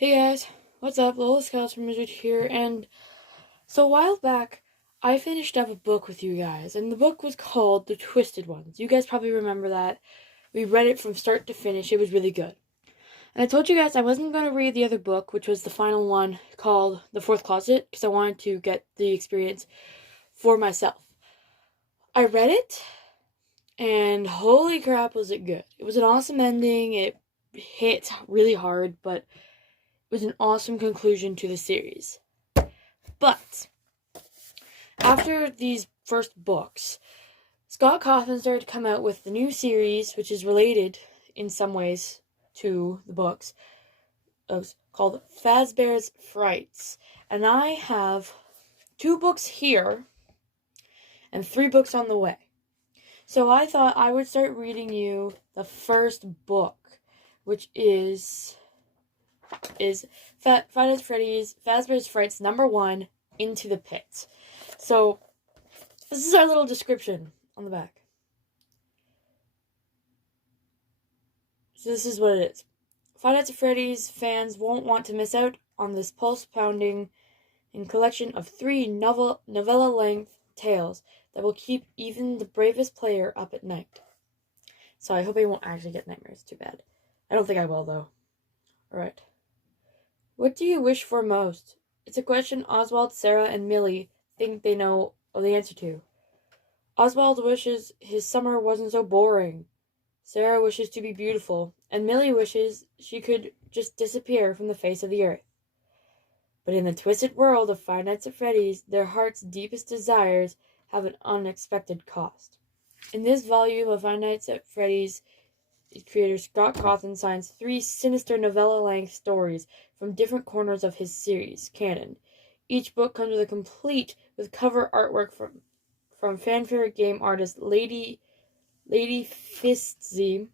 Hey guys, what's up? Lola Scouts from Madrid here, and so a while back, I finished up a book with you guys, and the book was called The Twisted Ones. You guys probably remember that. We read it from start to finish. It was really good. And I told you guys I wasn't going to read the other book, which was the final one called The Fourth Closet, because I wanted to get the experience for myself. I read it, and holy crap was it good. It was an awesome ending. It hit really hard, but was an awesome conclusion to the series. But after these first books, Scott Cawthon started to come out with the new series, which is related in some ways to the books, called Fazbear's Frights. And I have 2 books here and 3 books on the way. So I thought I would start reading you the first book, which is Five Nights at Freddy's Fazbear's Frights #1, Into the Pit. So this is our little description on the back. So this is what it is. Five Nights at Freddy's fans won't want to miss out on this pulse-pounding collection of 3 novella-length tales that will keep even the bravest player up at night. So I hope I won't actually get nightmares. Too bad. I don't think I will, though. Alright. What do you wish for most? It's a question Oswald, Sarah, and Millie think they know the answer to. Oswald wishes his summer wasn't so boring. Sarah wishes to be beautiful, and Millie wishes she could just disappear from the face of the earth. But in the twisted world of Five Nights at Freddy's, their heart's deepest desires have an unexpected cost. In this volume of Five Nights at Freddy's, creator Scott Cawthon signs 3 sinister novella-length stories from different corners of his series canon. Each book comes with cover artwork from fan-favorite game artist Lady Fistsy,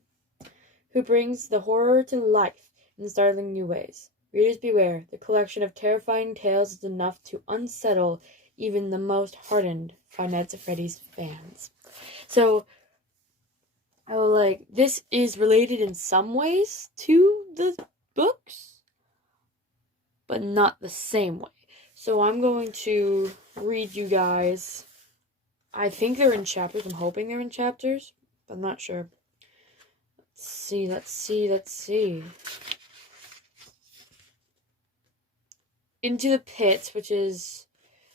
who brings the horror to life in startling new ways. Readers beware, the collection of terrifying tales is enough to unsettle even the most hardened Five Nights at Freddy's fans. So this is related in some ways to the books, but not the same way. So I'm going to read you guys. I think they're in chapters. I'm hoping they're in chapters, but I'm not sure. Let's see. Into the Pit, which is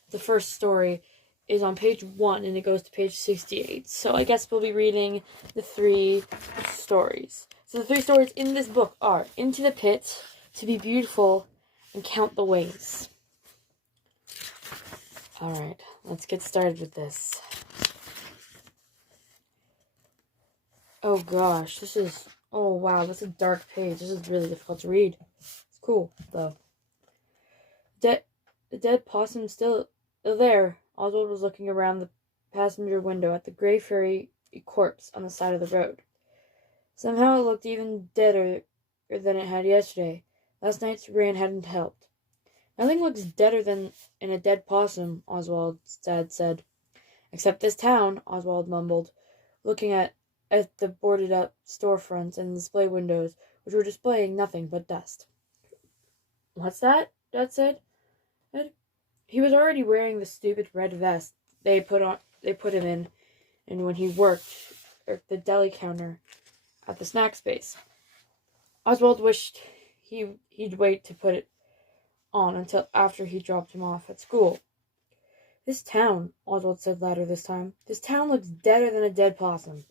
the first story, is on page 1, and it goes to page 68. So I guess we'll be reading the 3 stories. So the 3 stories in this book are Into the Pit, To Be Beautiful, and Count the Ways. Alright, let's get started with this. Oh gosh, oh wow, that's a dark page. This is really difficult to read. It's cool, though. The dead possum's still there. Oswald was looking around the passenger window at the gray furry corpse on the side of the road. Somehow it looked even deader than it had yesterday. Last night's rain hadn't helped. Nothing looks deader than in a dead possum, Oswald's dad said. Except this town, Oswald mumbled, looking at the boarded-up storefronts and display windows, which were displaying nothing but dust. What's that? Dad said. He was already wearing the stupid red vest they put him in, and when he worked at the deli counter at the snack space. Oswald wished he'd wait to put it on until after he dropped him off at school. This town, Oswald said louder this time, this town looks deader than a dead possum.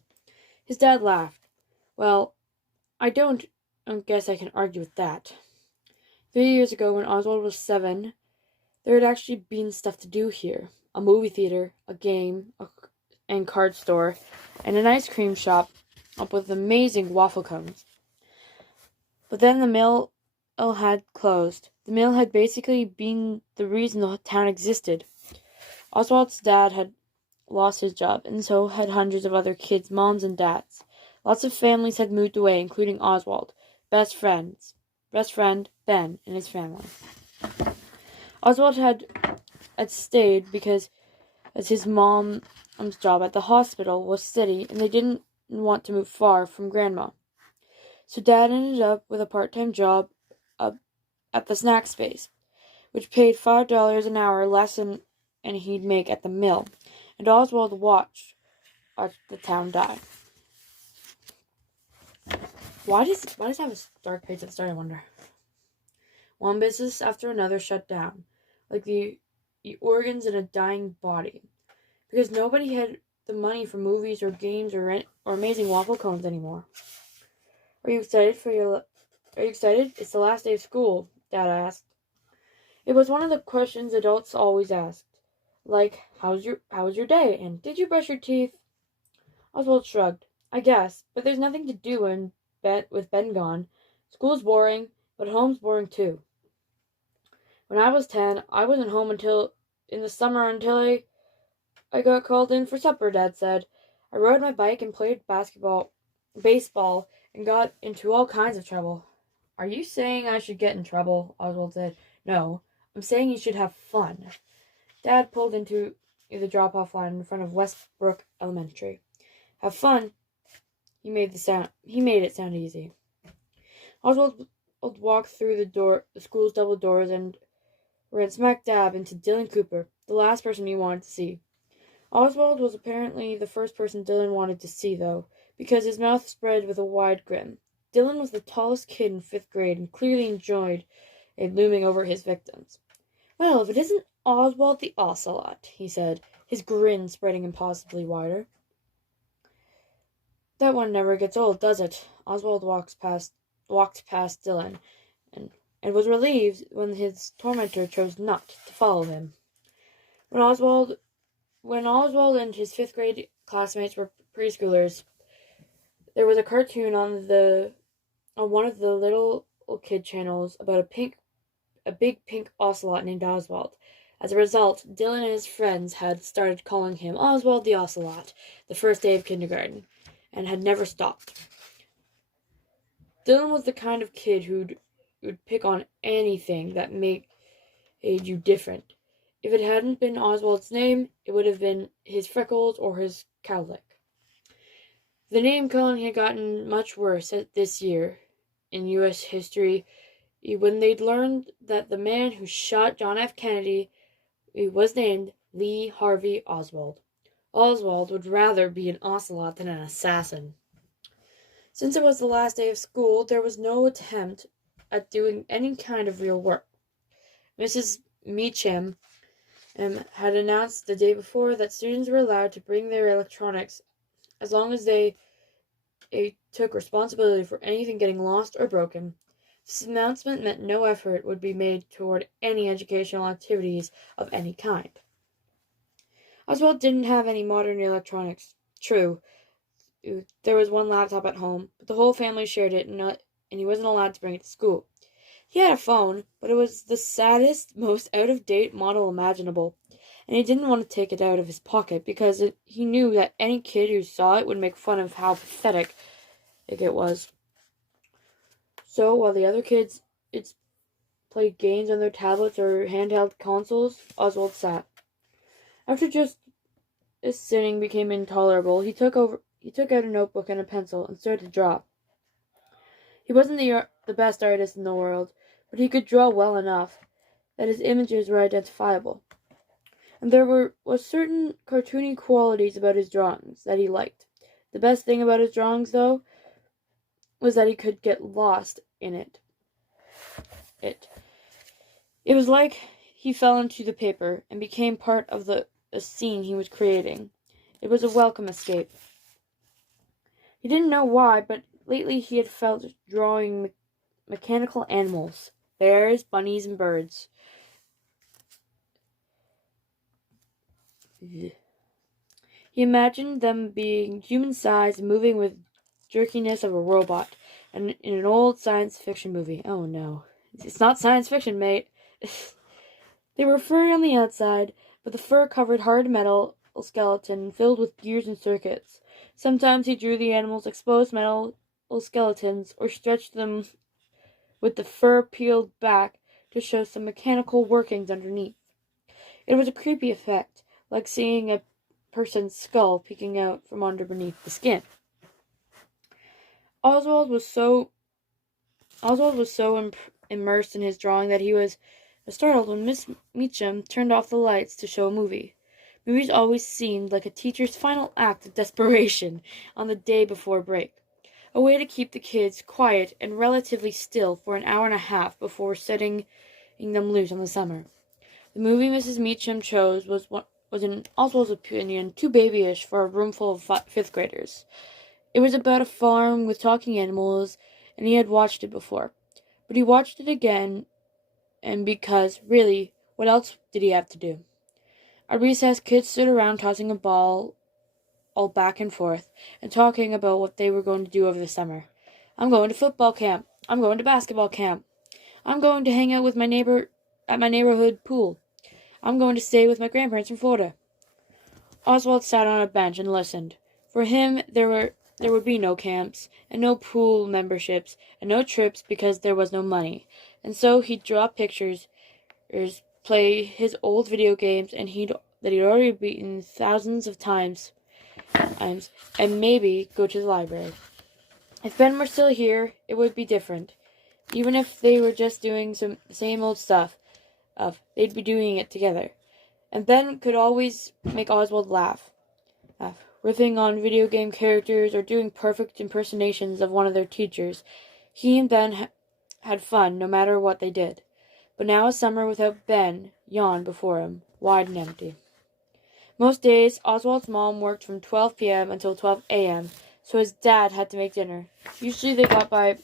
His dad laughed. Well, I don't guess I can argue with that. 3 years ago, when Oswald was 7, there had actually been stuff to do here. A movie theater, a game, and card store, and an ice cream shop up with amazing waffle cones. But then the mill had closed. The mill had basically been the reason the town existed. Oswald's dad had lost his job, and so had hundreds of other kids' moms and dads. Lots of families had moved away, including Oswald, best friend, Ben, and his family. Oswald had stayed because as his mom's job at the hospital was steady, and they didn't want to move far from Grandma. So Dad ended up with a part-time job at the snack space, which paid $5 an hour less than he'd make at the mill, and Oswald watched the town die. Why does it have a dark page at the start, I wonder? One business after another shut down, like the organs in a dying body, because nobody had the money for movies or games or amazing waffle cones anymore. Are you excited? It's the last day of school, Dad asked. It was one of the questions adults always asked, like, how was your day, and did you brush your teeth? Oswald shrugged. I guess, but there's nothing to do with Ben gone. School's boring, but home's boring too. When I was 10, I wasn't home until in the summer until I got called in for supper, Dad said. I rode my bike and played baseball, and got into all kinds of trouble. Are you saying I should get in trouble? Oswald said. No, I'm saying you should have fun. Dad pulled into the drop-off line in front of Westbrook Elementary. Have fun. He made it sound easy. Oswald walked through the school's double doors, and ran smack dab into Dylan Cooper, the last person he wanted to see. Oswald was apparently the first person Dylan wanted to see, though, because his mouth spread with a wide grin. Dylan was the tallest kid in 5th grade and clearly enjoyed looming over his victims. Well, if it isn't Oswald the Ocelot, he said, his grin spreading impossibly wider. That one never gets old, does it? Oswald walked past Dylan, and was relieved when his tormentor chose not to follow him. When Oswald and his 5th grade classmates were preschoolers, there was a cartoon on one of the little kid channels about a big pink ocelot named Oswald. As a result, Dylan and his friends had started calling him Oswald the Ocelot the first day of kindergarten, and had never stopped. Dylan was the kind of kid who'd pick on anything that made you different. If it hadn't been Oswald's name, it would have been his freckles or his cowlick. The name calling had gotten much worse this year in U.S. history when they'd learned that the man who shot John F. Kennedy was named Lee Harvey Oswald. Oswald would rather be an ocelot than an assassin. Since it was the last day of school, there was no attempt at doing any kind of real work. Mrs. Meacham had announced the day before that students were allowed to bring their electronics as long as they took responsibility for anything getting lost or broken. This announcement meant no effort would be made toward any educational activities of any kind. Oswald didn't have any modern electronics. True, there was one laptop at home, but the whole family shared it, and he wasn't allowed to bring it to school. He had a phone, but it was the saddest, most out-of-date model imaginable, and he didn't want to take it out of his pocket because he knew that any kid who saw it would make fun of how pathetic it was. So, while the other kids played games on their tablets or handheld consoles, Oswald sat. After just his sitting became intolerable, he took out a notebook and a pencil and started to draw. He wasn't the best artist in the world, but he could draw well enough that his images were identifiable. And there was certain cartoony qualities about his drawings that he liked. The best thing about his drawings, though, was that he could get lost in it. It was like he fell into the paper and became part of the scene he was creating. It was a welcome escape. He didn't know why, but lately he had felt drawing mechanical animals, bears, bunnies, and birds. He imagined them being human-sized and moving with jerkiness of a robot, and in an old science fiction movie. Oh no. It's not science fiction, mate. They were furry on the outside, but the fur covered hard metal skeleton filled with gears and circuits. Sometimes he drew the animals' exposed metal skeletons or stretched them with the fur peeled back to show some mechanical workings underneath. It was a creepy effect, like seeing a person's skull peeking out from underneath the skin. Oswald was so immersed in his drawing that he was startled when Miss Meacham turned off the lights to show a movie. Movies always seemed like a teacher's final act of desperation on the day before break. A way to keep the kids quiet and relatively still for an hour and a half before setting them loose on the summer. The movie Mrs. Meacham chose was in Oswald's opinion, too babyish for a room full of fifth graders. It was about a farm with talking animals, and he had watched it before. But he watched it again, and because, really, what else did he have to do? At recess, kids stood around tossing a ball all back and forth, and talking about what they were going to do over the summer. I'm going to football camp. I'm going to basketball camp. I'm going to hang out with my neighbor at my neighborhood pool. I'm going to stay with my grandparents in Florida. Oswald sat on a bench and listened. For him, there would be no camps, and no pool memberships, and no trips because there was no money. And so he'd draw pictures, play his old video games that he'd already beaten thousands of times, and maybe go to the library. If Ben were still here, it would be different. Even if they were just doing the same old stuff, they'd be doing it together. And Ben could always make Oswald laugh, riffing on video game characters or doing perfect impersonations of one of their teachers. He and Ben had fun no matter what they did. But now a summer without Ben yawned before him, wide and empty. Most days, Oswald's mom worked from 12 p.m. until 12 a.m., so his dad had to make dinner. Usually they got by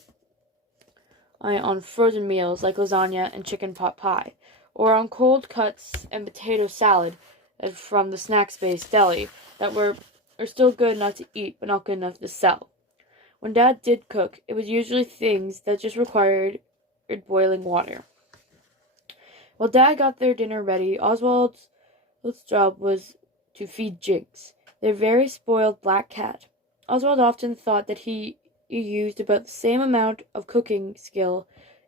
on frozen meals like lasagna and chicken pot pie, or on cold cuts and potato salad from the snack-based deli that were still good enough to eat but not good enough to sell. When Dad did cook, it was usually things that just required boiling water. While Dad got their dinner ready, Oswald's job was to feed Jinx, their very spoiled black cat. Oswald often thought that he used about the same amount of cooking skill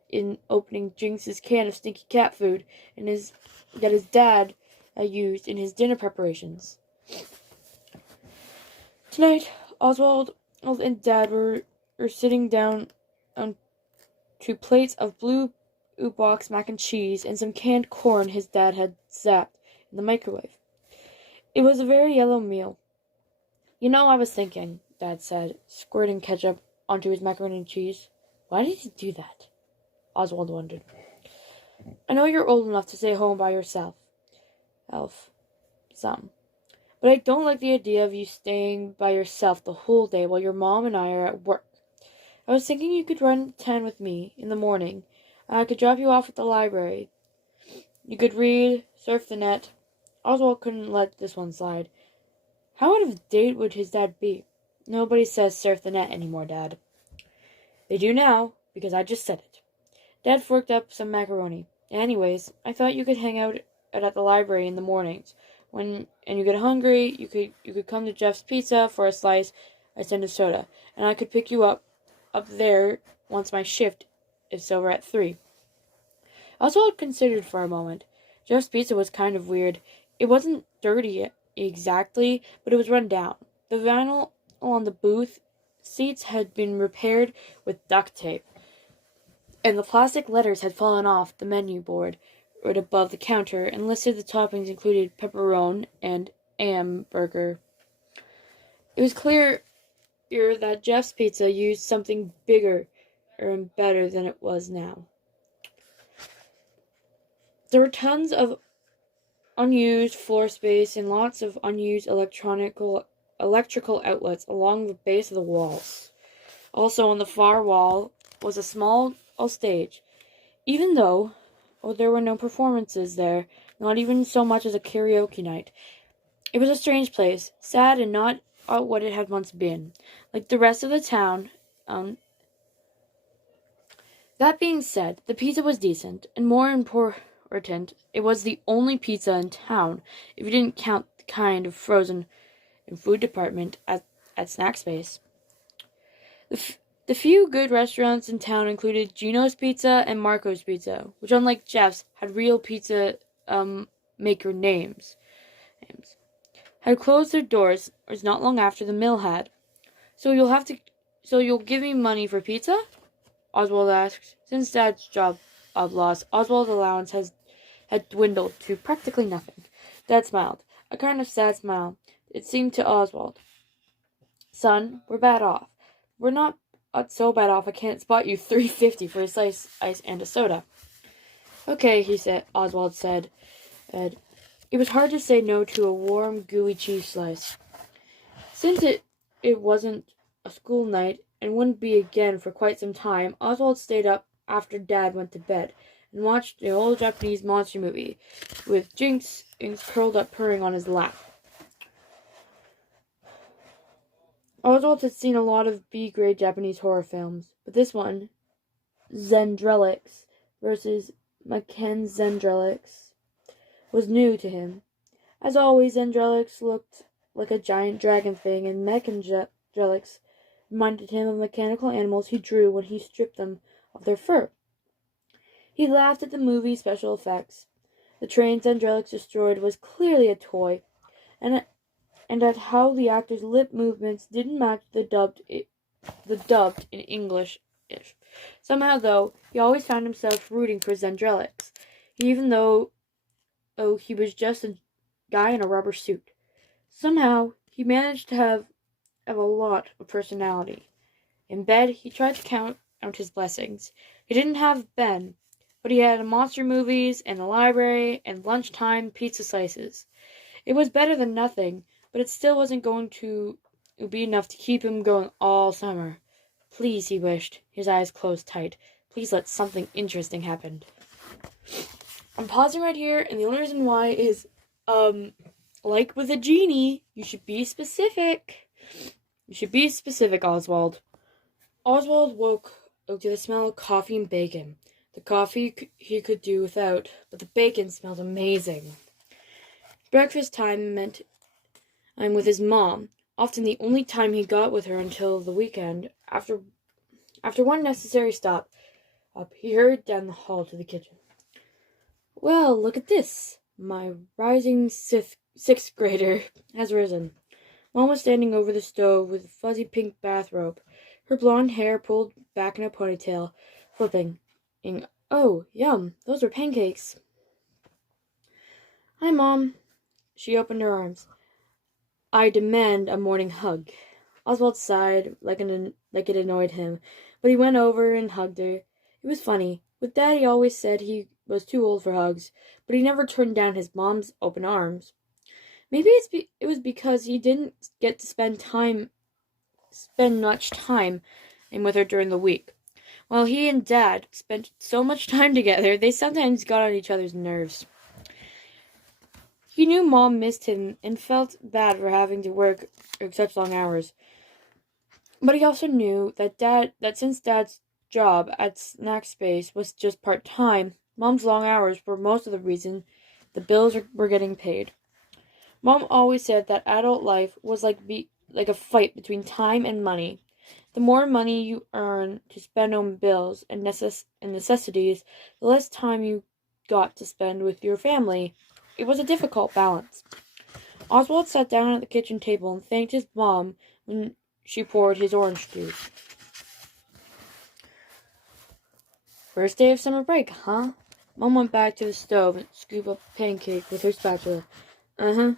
in opening Jinx's can of stinky cat food that his dad used in his dinner preparations. Tonight, Oswald and Dad were sitting down on 2 plates of blue box mac and cheese and some canned corn his dad had zapped in the microwave. It was a very yellow meal. You know, I was thinking, Dad said, squirting ketchup onto his macaroni and cheese. Why did he do that? Oswald wondered. I know you're old enough to stay home by yourself, some. But I don't like the idea of you staying by yourself the whole day while your mom and I are at work. I was thinking you could run to town with me in the morning. I could drop you off at the library. You could read, surf the net. Oswald couldn't let this one slide. How out of date would his dad be? Nobody says surf the net anymore, Dad. They do now, because I just said it. Dad forked up some macaroni. Anyways, I thought you could hang out at the library in the mornings. When you get hungry, you could come to Jeff's Pizza for a slice, ice and a soda, and I could pick you up there once my shift is over at 3. Oswald considered for a moment. Jeff's Pizza was kind of weird. It wasn't dirty exactly, but it was run down. The vinyl on the booth seats had been repaired with duct tape, and the plastic letters had fallen off the menu board right above the counter and listed the toppings included pepperoni and hamburger. It was clear that Jeff's Pizza used something bigger and better than it was now. There were tons of unused floor space and lots of unused electrical outlets along the base of the walls. Also on the far wall was a small stage. Even though there were no performances there, not even so much as a karaoke night. It was a strange place, sad and not what it had once been. Like the rest of the town, That being said, the pizza was decent, and more important, it was the only pizza in town, if you didn't count the kind of frozen in food department at Snack Space. The few good restaurants in town included Gino's Pizza and Marco's Pizza, which, unlike Jeff's, had real pizza maker names. Had closed their doors not long after the mill had. So you'll give me money for pizza? Oswald asked, since Dad's job of loss, Oswald's allowance had dwindled to practically nothing. Dad smiled, a kind of sad smile. It seemed to Oswald. Son, we're bad off. We're not so bad off I can't spot you $3.50 for a slice ice and a soda. Okay, Oswald said. It was hard to say no to a warm, gooey cheese slice. Since it wasn't a school night and wouldn't be again for quite some time, Oswald stayed up after Dad went to bed and watched the old Japanese monster movie with Jinx curled up purring on his lap. Oswald had seen a lot of B-grade Japanese horror films, but this one, Zendrelix versus Zendrelix, was new to him. As always, Zendrelix looked like a giant dragon thing, and Mechandrelix reminded him of mechanical animals he drew when he stripped them of their fur. He laughed at the movie's special effects. The train Zendrelix destroyed was clearly a toy, and at how the actors' lip movements didn't match the dubbed in English. Somehow, though, he always found himself rooting for Zendrelix, even though he was just a guy in a rubber suit. Somehow, he managed to have a lot of personality. In bed, he tried to count his blessings. He didn't have Ben, but he had monster movies and a library and lunchtime pizza slices. It was better than nothing, but it still wasn't going to be enough to keep him going all summer. Please, he wished, his eyes closed tight. Please let something interesting happen. I'm pausing right here, and the only reason why is, like with a genie, you should be specific. You should be specific, Oswald. Oswald woke to the smell of coffee and bacon. The coffee he could do without, but the bacon smelled amazing. Breakfast time meant I'm with his mom, often the only time he got with her until the weekend. After one necessary stop, he hurried down the hall to the kitchen. Well, look at this. My rising sixth grader has risen. Mom was standing over the stove with a fuzzy pink bathrobe, her blonde hair pulled back in a ponytail, flipping. Oh, yum, those are pancakes. Hi, Mom. She opened her arms. I demand a morning hug. Oswald sighed like it annoyed him, but he went over and hugged her. It was funny. With Dad, he always said he was too old for hugs, but he never turned down his mom's open arms. Maybe it was because he didn't get to spend much time with her during the week. While he and Dad spent so much time together, they sometimes got on each other's nerves. He knew Mom missed him and felt bad for having to work such long hours. But he also knew that since Dad's job at Snack Space was just part-time, Mom's long hours were most of the reason the bills were getting paid. Mom always said that adult life was like a fight between time and money. The more money you earn to spend on bills and necessities, the less time you got to spend with your family. It was a difficult balance. Oswald sat down at the kitchen table and thanked his mom when she poured his orange juice. First day of summer break, huh? Mom went back to the stove and scooped up a pancake with her spatula. Uh-huh.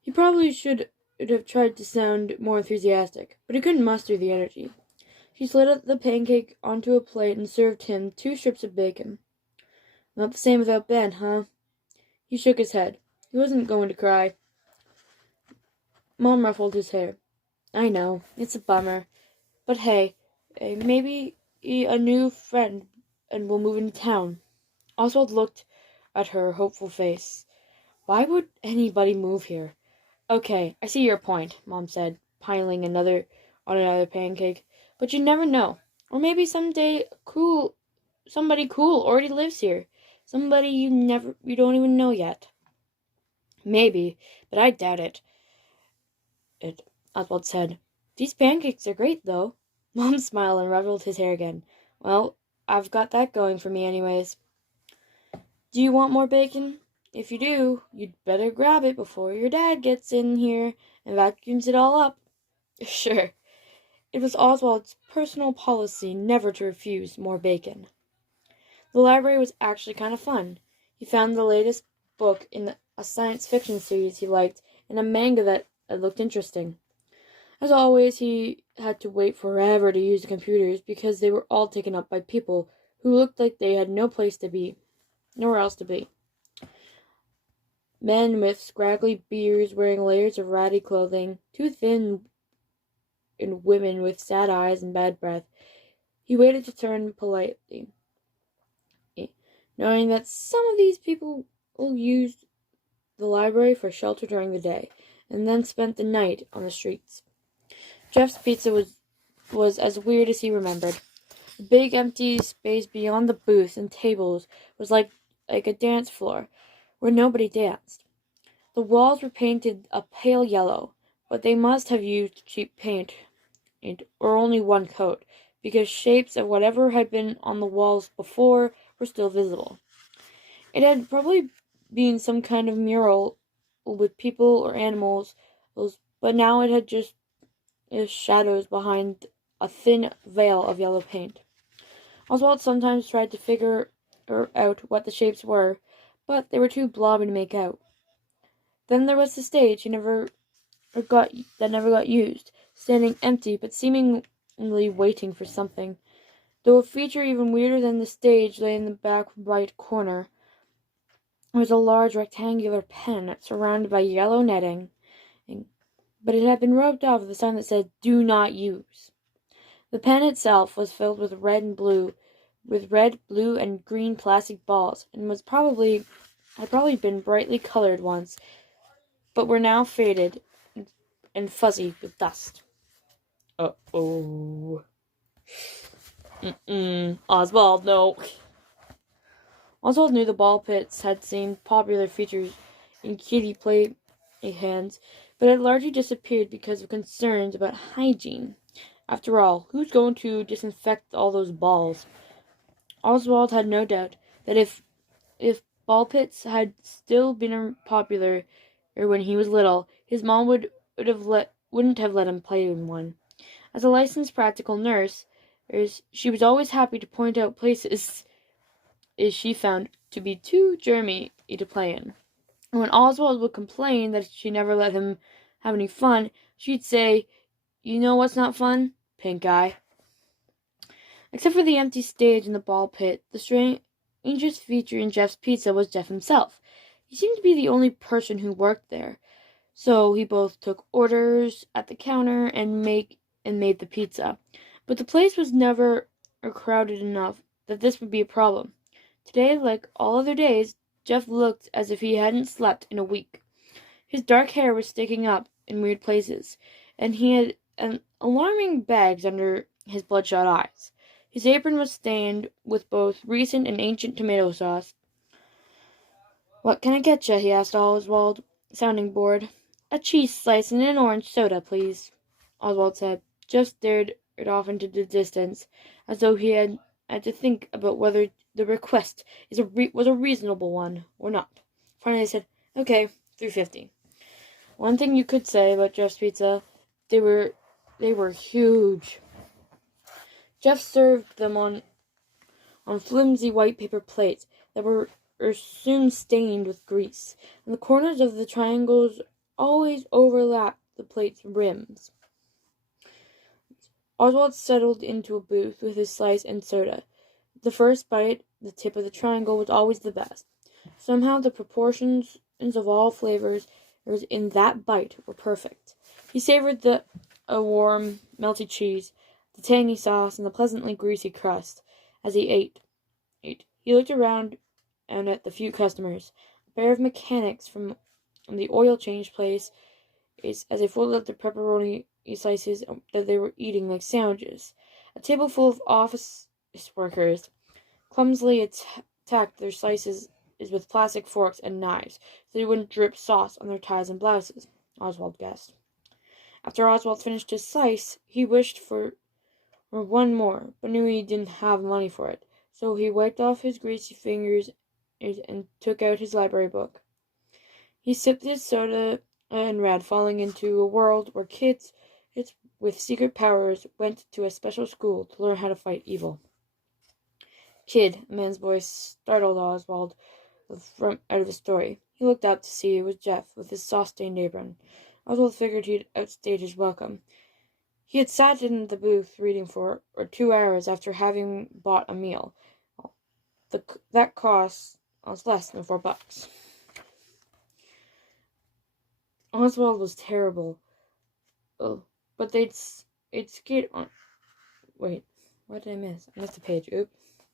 He probably should have tried to sound more enthusiastic, but he couldn't muster the energy. She slid the pancake onto a plate and served him 2 strips of bacon. Not the same without Ben, huh? He shook his head. He wasn't going to cry. Mom ruffled his hair. I know, it's a bummer. But hey, maybe a new friend and we'll move into town. Oswald looked at her hopeful face. Why would anybody move here? Okay, I see your point, Mom said, piling another pancake. But you never know. Or maybe somebody cool already lives here. Somebody you don't even know yet. Maybe, but I doubt it. Oswald said. These pancakes are great, though. Mom smiled and ruffled his hair again. Well, I've got that going for me anyways. Do you want more bacon? If you do, you'd better grab it before your dad gets in here and vacuums it all up. Sure. It was Oswald's personal policy never to refuse more bacon. The library was actually kind of fun. He found the latest book in a science fiction series he liked and a manga that looked interesting. As always, he had to wait forever to use the computers because they were all taken up by people who looked like they had nowhere else to be. Men with scraggly beards wearing layers of ratty clothing, too thin, and women with sad eyes and bad breath. He waited to turn politely, knowing that some of these people used the library for shelter during the day, and then spent the night on the streets. Jeff's pizza was as weird as he remembered. The big empty space beyond the booths and tables was like a dance floor, where nobody danced. The walls were painted a pale yellow, but they must have used cheap paint, or only one coat, because shapes of whatever had been on the walls before were still visible. It had probably been some kind of mural with people or animals, but now it had just shadows behind a thin veil of yellow paint. Oswald sometimes tried to figure out what the shapes were, but they were too blobby to make out. Then there was the stage that never got used, standing empty but seemingly waiting for something. Though a feature even weirder than the stage lay in the back right corner. It was a large rectangular pen surrounded by yellow netting, but it had been rubbed off with a sign that said, "Do not use." The pen itself was filled with red, blue, and green plastic balls, and had probably been brightly colored once, but were now faded and fuzzy with dust. Uh-oh. Oswald, no. Oswald knew the ball pits had seemed popular features in kiddie play hands, but had largely disappeared because of concerns about hygiene. After all, who's going to disinfect all those balls? Oswald had no doubt that if ball pits had still been popular when he was little, his mom wouldn't have let him play in one. As a licensed practical nurse, she was always happy to point out places she found to be too germy to play in. And when Oswald would complain that she never let him have any fun, she'd say, "You know what's not fun? Pink eye." Except for the empty stage and the ball pit, the strangest feature in Jeff's Pizza was Jeff himself. He seemed to be the only person who worked there, so he both took orders at the counter and made the pizza. But the place was never crowded enough that this would be a problem. Today, like all other days, Jeff looked as if he hadn't slept in a week. His dark hair was sticking up in weird places, and he had alarming bags under his bloodshot eyes. His apron was stained with both recent and ancient tomato sauce. "What can I get you?" he asked Oswald, sounding bored. "A cheese slice and an orange soda, please," Oswald said. Jeff stared it off into the distance, as though he had to think about whether the request was a reasonable one or not. Finally, he said, "Okay, $3.50. One thing you could say about Jeff's Pizza, they were huge. Jeff served them on flimsy white paper plates that were soon stained with grease, and the corners of the triangles always overlapped the plate's rims. Oswald settled into a booth with his slice and soda. The first bite, the tip of the triangle, was always the best. Somehow the proportions of all flavors in that bite were perfect. He savored the warm, melty cheese, the tangy sauce, and the pleasantly greasy crust as he ate. He looked around and at the few customers. A pair of mechanics from the oil change place as they folded up the pepperoni slices that they were eating like sandwiches. A table full of office workers clumsily attacked their slices with plastic forks and knives so they wouldn't drip sauce on their ties and blouses, Oswald guessed. After Oswald finished his slice, he wished for one more, but knew he didn't have money for it. So he wiped off his greasy fingers and took out his library book. He sipped his soda and read, falling into a world where kids with secret powers went to a special school to learn how to fight evil. Kid, a man's voice startled Oswald from out of his story. He looked up to see it was Jeff with his sauce-stained apron. Oswald figured he'd outstayed his welcome. He had sat in the booth reading for 2 hours after having bought a meal. That cost was less than $4. Oswald was terrible. Oh, but they'd skate on. Wait, what did I miss? I missed a page. Oop.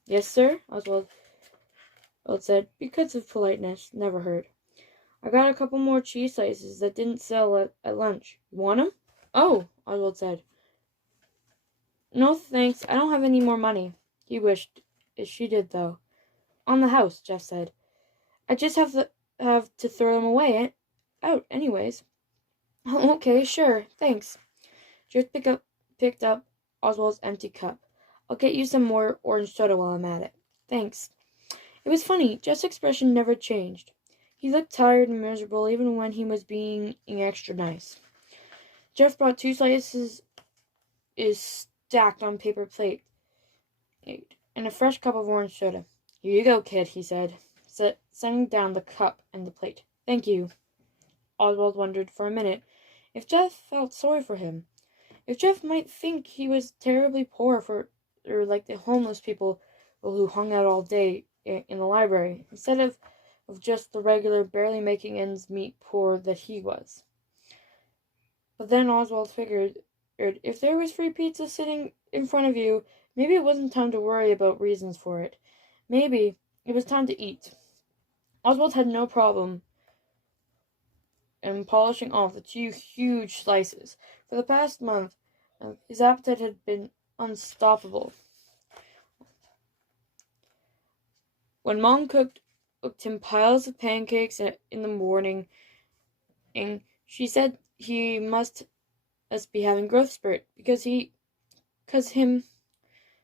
Yes, sir, Oswald said, because of politeness. Never heard. I got a couple more cheese slices that didn't sell at lunch. You want 'em? Oh, Oswald said. No, thanks. I don't have any more money. He wished she did, though. On the house, Jeff said. I just have to throw them away out anyways. Oh, okay, sure, thanks. Jeff picked up Oswald's empty cup. I'll get you some more orange soda while I'm at it. Thanks. It was funny. Jeff's expression never changed. He looked tired and miserable even when he was being extra nice. Jeff brought 2 slices stacked on paper plate and a fresh cup of orange soda. Here you go, kid, he said, setting down the cup and the plate. Thank you. Oswald wondered for a minute if Jeff felt sorry for him. If Jeff might think he was terribly poor or like the homeless people who hung out all day in the library, instead of just the regular, barely making ends meet poor that he was. But then Oswald figured, if there was free pizza sitting in front of you, maybe it wasn't time to worry about reasons for it. Maybe it was time to eat. Oswald had no problem in polishing off the 2 huge slices. For the past month, his appetite had been unstoppable. When Mom cooked him piles of pancakes in the morning, and she said he must be having growth spurt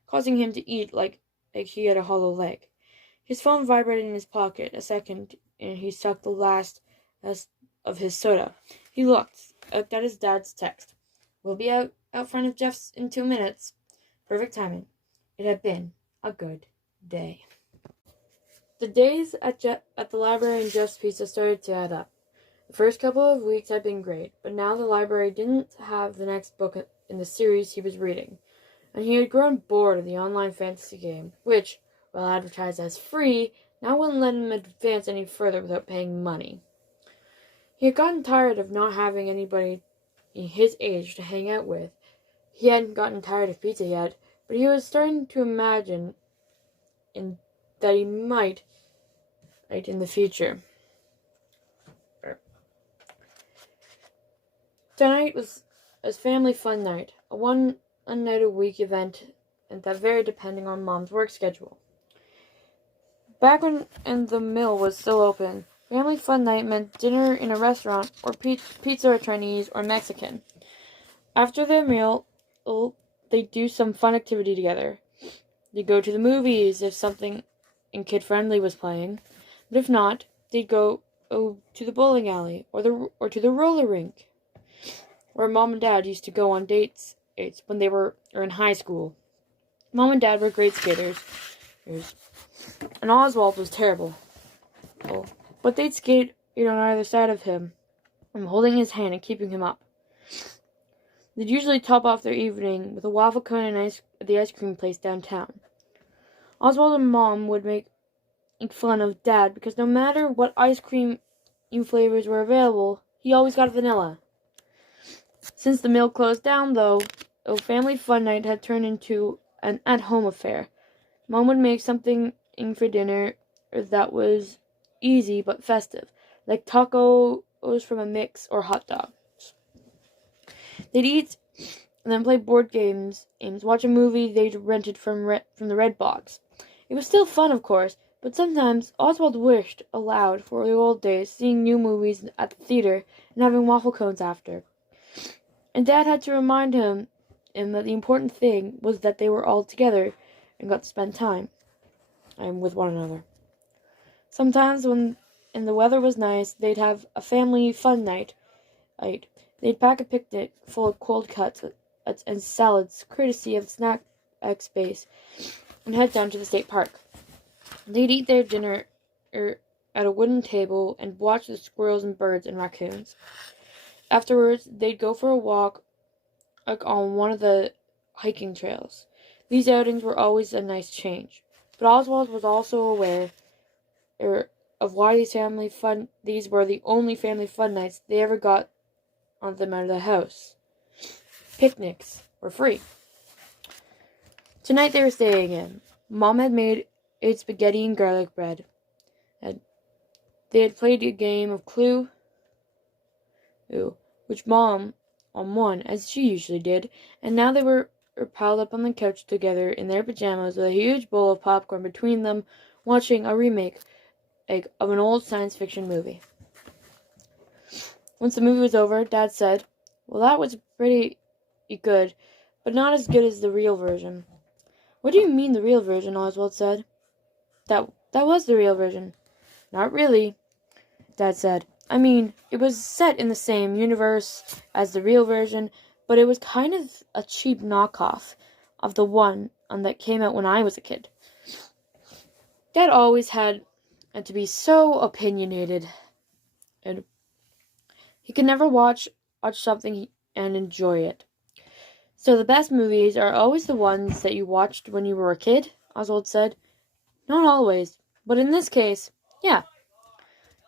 causing him to eat like he had a hollow leg. His phone vibrated in his pocket a second, and he sucked the last of his soda. He looked at his dad's text. We'll be out front of Jeff's in 2 minutes. Perfect timing. It had been a good day. The days at the library and Jeff's Pizza started to add up. The first couple of weeks had been great, but now the library didn't have the next book in the series he was reading, and he had grown bored of the online fantasy game, which, while advertised as free, now wouldn't let him advance any further without paying money. He had gotten tired of not having anybody his age to hang out with. He hadn't gotten tired of pizza yet, but he was starting to imagine that he might in the future. Tonight was a family fun night, a one-night-a-week event, and that varied depending on Mom's work schedule. Back when the mill was still open, family fun night meant dinner in a restaurant, or pizza or Chinese or Mexican. After their meal, they'd do some fun activity together. They'd go to the movies if something kid-friendly was playing, but if not, they'd go to the bowling alley or to the roller rink, where Mom and Dad used to go on dates when they were in high school. Mom and Dad were great skaters, and Oswald was terrible. But they'd skate on either side of him, holding his hand and keeping him up. They'd usually top off their evening with a waffle cone and the ice cream place downtown. Oswald and Mom would make fun of Dad because no matter what ice cream flavors were available, he always got vanilla. Since the mill closed down, though, family fun night had turned into an at-home affair. Mom would make something for dinner that was easy but festive, like tacos from a mix or hot dogs. They'd eat and then play board games, watch a movie they'd rented from the Red Box. It was still fun, of course, but sometimes Oswald wished aloud for the old days, seeing new movies at the theater and having waffle cones after. And Dad had to remind him that the important thing was that they were all together and got to spend time with one another. Sometimes when the weather was nice, they'd have a family fun night. They'd pack a picnic full of cold cuts and salads, courtesy of Snack X Base, and head down to the state park. They'd eat their dinner at a wooden table and watch the squirrels and birds and raccoons. Afterwards, they'd go for a walk on one of the hiking trails. These outings were always a nice change. But Oswald was also aware of why these were the only family fun nights they ever got on them out of the house. Picnics were free. Tonight they were staying in. Mom had made spaghetti and garlic bread. They had played a game of Clue, which Mom won, as she usually did, and now they were piled up on the couch together in their pajamas with a huge bowl of popcorn between them, watching a remake of an old science fiction movie. Once the movie was over, Dad said, "Well, that was pretty good, but not as good as the real version." "What do you mean the real version?" Oswald said. That was the real version." "Not really," Dad said. "I mean, it was set in the same universe as the real version, but it was kind of a cheap knockoff of the one that came out when I was a kid." Dad always had to be so opinionated, and he could never watch something and enjoy it. "So the best movies are always the ones that you watched when you were a kid?" Oswald said. "Not always, but in this case, yeah."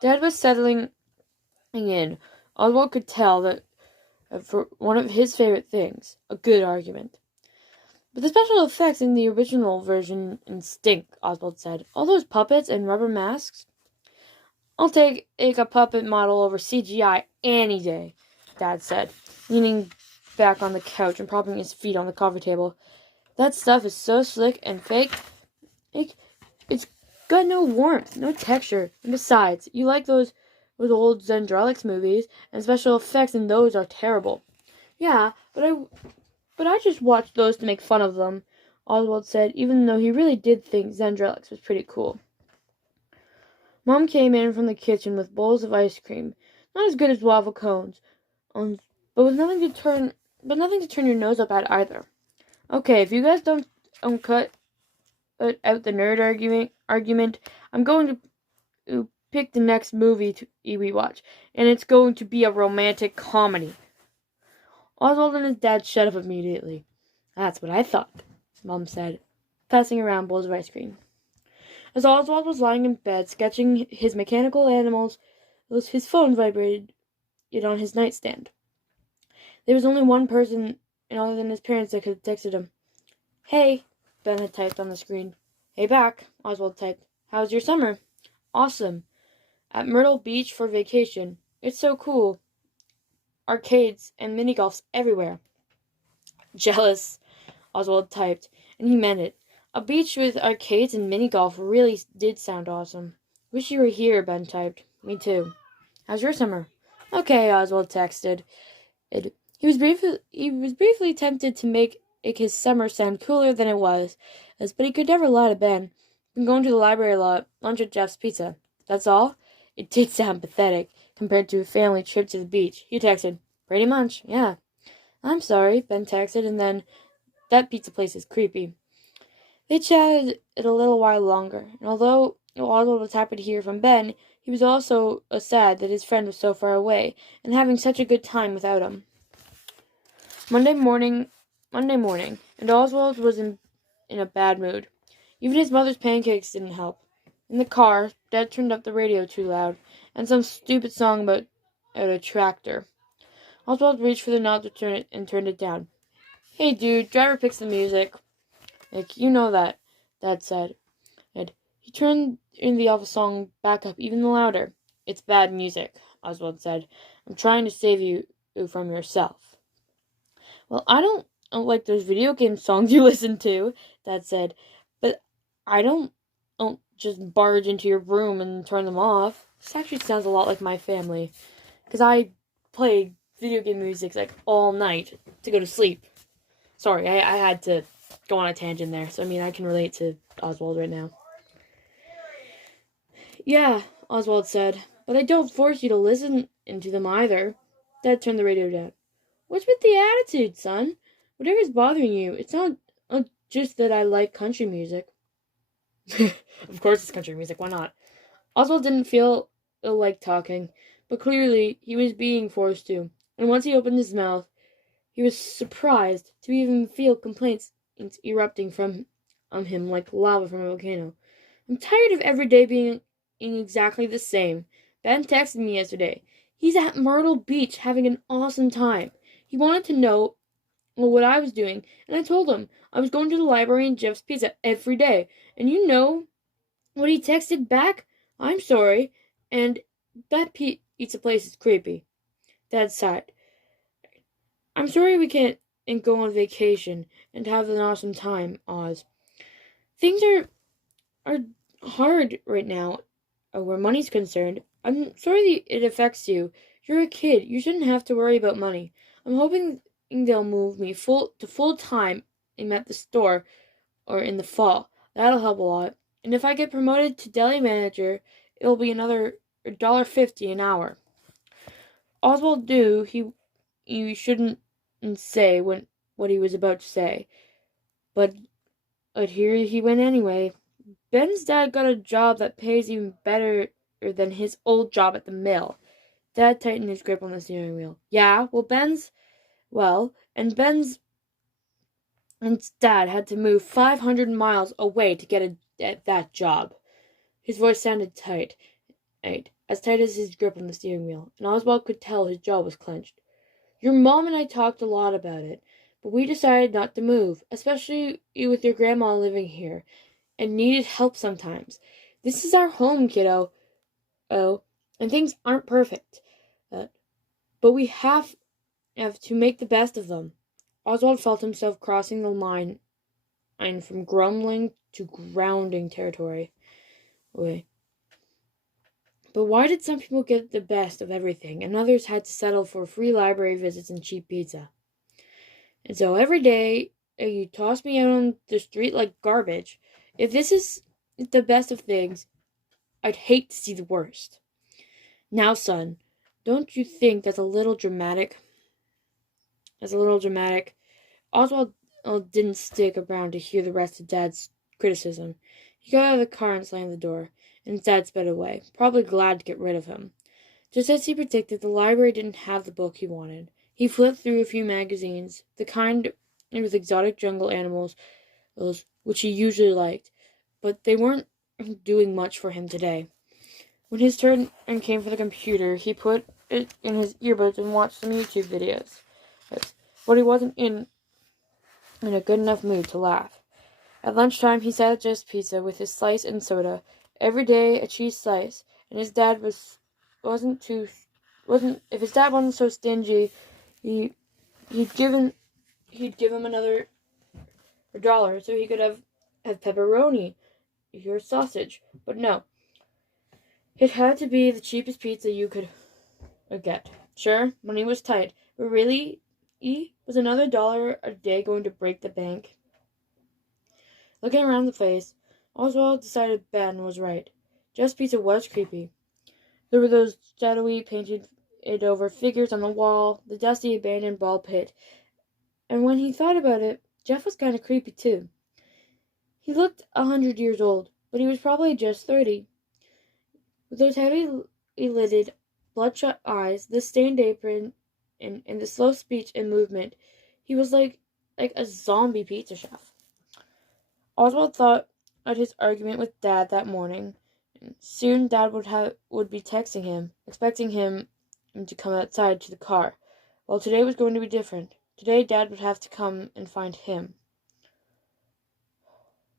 Dad was settling in. Oswald could tell that for one of his favorite things, a good argument. "But the special effects in the original version stink," Oswald said. "All those puppets and rubber masks." "I'll take a puppet model over CGI any day," Dad said, leaning back on the couch and propping his feet on the coffee table. "That stuff is so slick and fake. It's got no warmth, no texture. And besides, you like those old Zendrelix movies, and special effects in those are terrible." "Yeah, but I just watched those to make fun of them," Oswald said, even though he really did think Zendrelix was pretty cool. Mom came in from the kitchen with bowls of ice cream, not as good as waffle cones, but nothing to turn your nose up at either. "Okay, if you guys don't cut out the nerd argument, I'm going to pick the next movie we watch, and it's going to be a romantic comedy." Oswald and his dad shut up immediately. "That's what I thought," Mom said, passing around bowls of ice cream. As Oswald was lying in bed, sketching his mechanical animals, his phone vibrated on his nightstand. There was only one person other than his parents that could have texted him. "Hey," Ben had typed on the screen. "Hey back," Oswald typed. "How's your summer?" "Awesome. At Myrtle Beach for vacation. It's so cool. Arcades and mini-golfs everywhere." "Jealous," Oswald typed, and he meant it. A beach with arcades and mini-golf really did sound awesome. "Wish you were here," Ben typed. "Me too." "How's your summer?" "Okay," Oswald texted. He was briefly tempted to make his summer sound cooler than it was, but he could never lie to Ben. "Been going to the library a lot. Lunch at Jeff's Pizza." "That's all?" It did sound pathetic compared to a family trip to the beach. He texted, "Pretty much, yeah." "I'm sorry," Ben texted, and then, "That pizza place is creepy." They chatted it a little while longer, and although Oswald was happy to hear from Ben, he was also sad that his friend was so far away, and having such a good time without him. Monday morning, and Oswald was in a bad mood. Even his mother's pancakes didn't help. In the car, Dad turned up the radio too loud, and some stupid song about a tractor. Oswald reached for the knob to turn it and turned it down. "Hey dude, driver picks the music." "You know that," Dad said. And he turned the awful song back up even louder. "It's bad music," Oswald said. "I'm trying to save you from yourself." "Well, I don't like those video game songs you listen to," Dad said. "But I don't just barge into your room and turn them off." This actually sounds a lot like my family, because I play video game music all night to go to sleep. Sorry, I had to go on a tangent there. So, I can relate to Oswald right now. "Yeah," Oswald said, "but I don't force you to listen to them either." Dad turned the radio down. "What's with the attitude, son? Whatever's bothering you, it's not just that I like country music. Of course it's country music, why not? Oswald didn't feel like talking, but clearly he was being forced to. And once he opened his mouth, he was surprised to even feel complaints erupting from him like lava from a volcano. I'm tired of every day being exactly the same. Ben texted me yesterday. He's at Myrtle Beach having an awesome time. He wanted to know what I was doing, and I told him I was going to the library and Jeff's Pizza every day. And you know what he texted back? I'm sorry, and that pizza place is creepy. Dad sighed. I'm sorry we can't go on vacation and have an awesome time, Oz. Things are hard right now, where money's concerned. I'm sorry it affects you. You're a kid. You shouldn't have to worry about money. I'm hoping they'll move me full time at the store or in the fall. That'll help a lot. And if I get promoted to deli manager, it'll be another $1.50 an hour. Oswald knew he shouldn't say what he was about to say, but here he went anyway. Ben's dad got a job that pays even better than his old job at the mill. Dad tightened his grip on the steering wheel. Yeah, and Ben's dad had to move 500 miles away to get that job. His voice sounded tight, as tight as his grip on the steering wheel, and Oswald could tell his jaw was clenched. Your mom and I talked a lot about it, but we decided not to move, especially with your grandma living here, and needed help sometimes. This is our home, kiddo. Oh, and things aren't perfect. But we have to make the best of them. Oswald felt himself crossing the line from grumbling to grounding territory. But why did some people get the best of everything, and others had to settle for free library visits and cheap pizza? And so every day, you toss me out on the street like garbage. If this is the best of things, I'd hate to see the worst. Now, son, don't you think that's a little dramatic? Oswald didn't stick around to hear the rest of Dad's criticism. He got out of the car and slammed the door, and Dad sped away, probably glad to get rid of him. Just as he predicted, the library didn't have the book he wanted. He flipped through a few magazines, the kind with exotic jungle animals, which he usually liked, but they weren't doing much for him today. When his turn came for the computer, he put it in his earbuds and watched some YouTube videos. But he wasn't in a good enough mood to laugh. At lunchtime, he sat at Jeff's Pizza with his slice and soda. Every day, a cheese slice, and his dad wasn't if his dad wasn't so stingy, he'd give him another $1 so he could have pepperoni or sausage. But no, it had to be the cheapest pizza you could get. Sure, money was tight, but really, was another $1 a day going to break the bank? Looking around the place, Oswald decided Ben was right. Jeff's Pizza was creepy. There were those shadowy, painted-over figures on the wall, the dusty, abandoned ball pit. And when he thought about it, Jeff was kind of creepy, too. He looked 100 years old, but he was probably just 30. With those heavy-lidded, bloodshot eyes, the stained apron, and the slow speech and movement, he was like a zombie pizza chef. Oswald thought of his argument with Dad that morning. Soon Dad would be texting him, expecting him to come outside to the car. Well, today was going to be different. Today Dad would have to come and find him.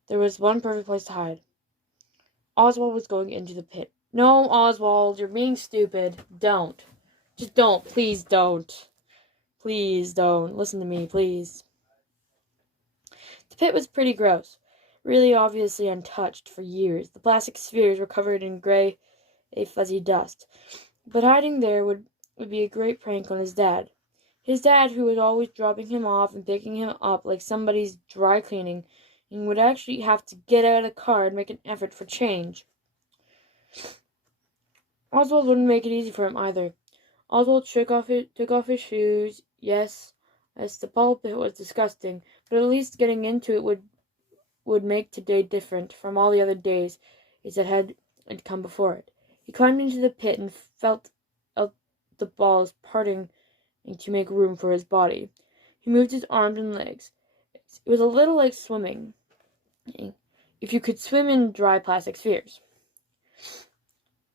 There was one perfect place to hide. Oswald was going into the pit. No, Oswald, you're being stupid. Don't. Just don't. Please don't. Please don't. Listen to me, please. The pit was pretty gross. Really obviously untouched for years. The plastic spheres were covered in gray, fuzzy dust. But hiding there would be a great prank on his dad. His dad, who was always dropping him off and picking him up like somebody's dry cleaning, and would actually have to get out of the car and make an effort for change. Oswald wouldn't make it easy for him either. Oswald took off his shoes. Yes, the ball pit was disgusting, but at least getting into it would would make today different from all the other days that had come before it. He climbed into the pit and felt out the balls parting to make room for his body. He moved his arms and legs. It was a little like swimming, if you could swim in dry plastic spheres.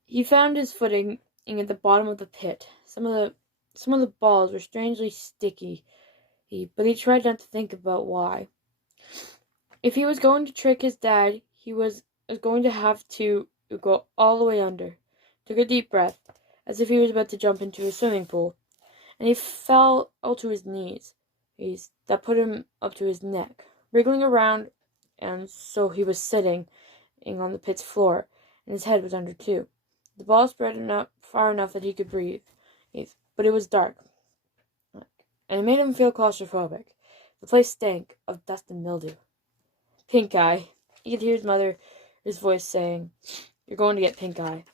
He found his footing at the bottom of the pit. Some of the balls were strangely sticky, but he tried not to think about why. If he was going to trick his dad, he was going to have to go all the way under. Took a deep breath, as if he was about to jump into a swimming pool, and he fell all to his knees. That put him up to his neck, wriggling around, and so he was sitting on the pit's floor, and his head was under too. The ball spread far enough that he could breathe, but it was dark, and it made him feel claustrophobic. The place stank of dust and mildew. Pink eye. He could hear his mother's voice saying, "You're going to get pink eye."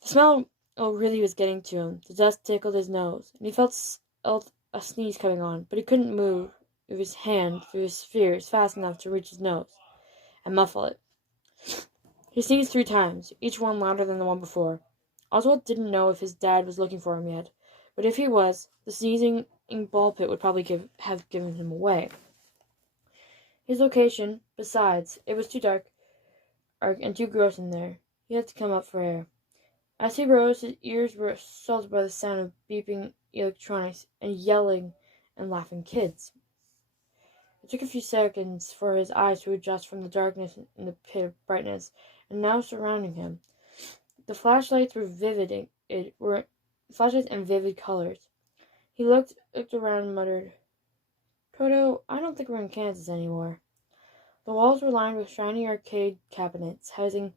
The smell really was getting to him. The dust tickled his nose, and he felt a sneeze coming on, but he couldn't move his hand through his spheres fast enough to reach his nose and muffle it. He sneezed 3 times, each one louder than the one before. Oswald didn't know if his dad was looking for him yet, but if he was, the sneezing ball pit would probably have given him away. His location, besides, it was too dark and too gross in there. He had to come up for air. As he rose, his ears were assaulted by the sound of beeping electronics and yelling and laughing kids. It took a few seconds for his eyes to adjust from the darkness and the pit of brightness, and now surrounding him. The flashlights were flashlights and vivid colors. He looked around and muttered, "Toto, I don't think we're in Kansas anymore." The walls were lined with shiny arcade cabinets, housing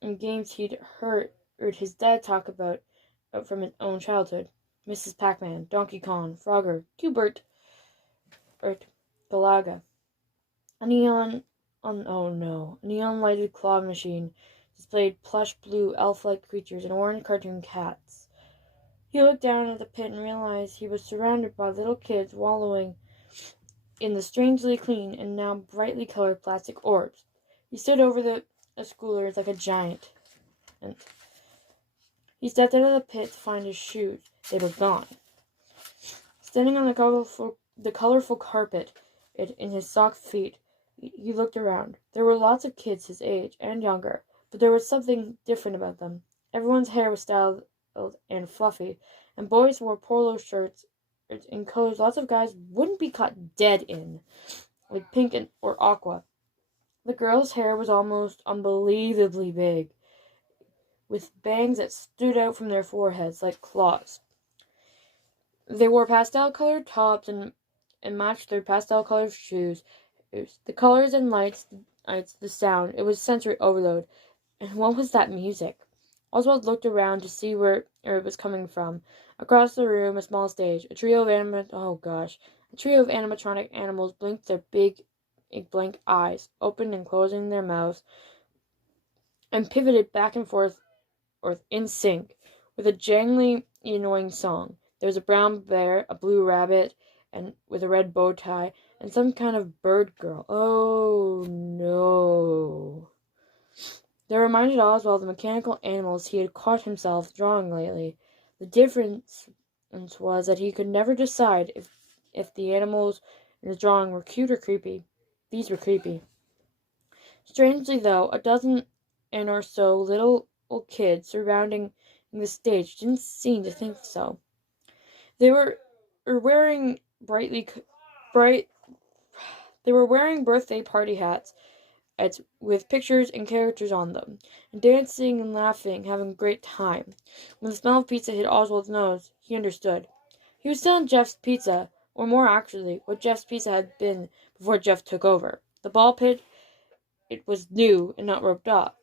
games he'd heard his dad talk about from his own childhood. Mrs. Pac-Man, Donkey Kong, Frogger, Q*bert, Galaga. A neon-lighted claw machine displayed plush blue elf-like creatures and orange cartoon cats. He looked down at the pit and realized he was surrounded by little kids wallowing in the strangely clean and now brightly colored plastic orbs. He stood over the schoolers like a giant, and he stepped out of the pit to find his shoes. They were gone. Standing on the colorful carpet in his socked feet, he looked around. There were lots of kids his age and younger, but there was something different about them. Everyone's hair was styled and fluffy, and boys wore polo shirts in colors lots of guys wouldn't be caught dead in, like pink or aqua. The girls' hair was almost unbelievably big, with bangs that stood out from their foreheads like claws. They wore pastel-colored tops and matched their pastel-colored shoes. The colors and lights, the sound, it was sensory overload. And what was that music? Oswald looked around to see where it was coming from. Across the room, a small stage. A trio of animatronic animals blinked their big blank eyes, opened and closing their mouths, and pivoted back and forth in sync with a jangly, annoying song. There was a brown bear, a blue rabbit, and with a red bow tie, and some kind of bird girl. Oh no. They reminded Oswald of the mechanical animals he had caught himself drawing lately. The difference was that he could never decide if the animals in his drawing were cute or creepy. These were creepy. Strangely, though, a dozen or so little kids surrounding the stage didn't seem to think so. They were wearing birthday party hats with pictures and characters on them, and dancing and laughing, having a great time. When the smell of pizza hit Oswald's nose, he understood. He was still in Jeff's Pizza, or more actually, what Jeff's Pizza had been before Jeff took over. The ball pit, it was new and not roped off.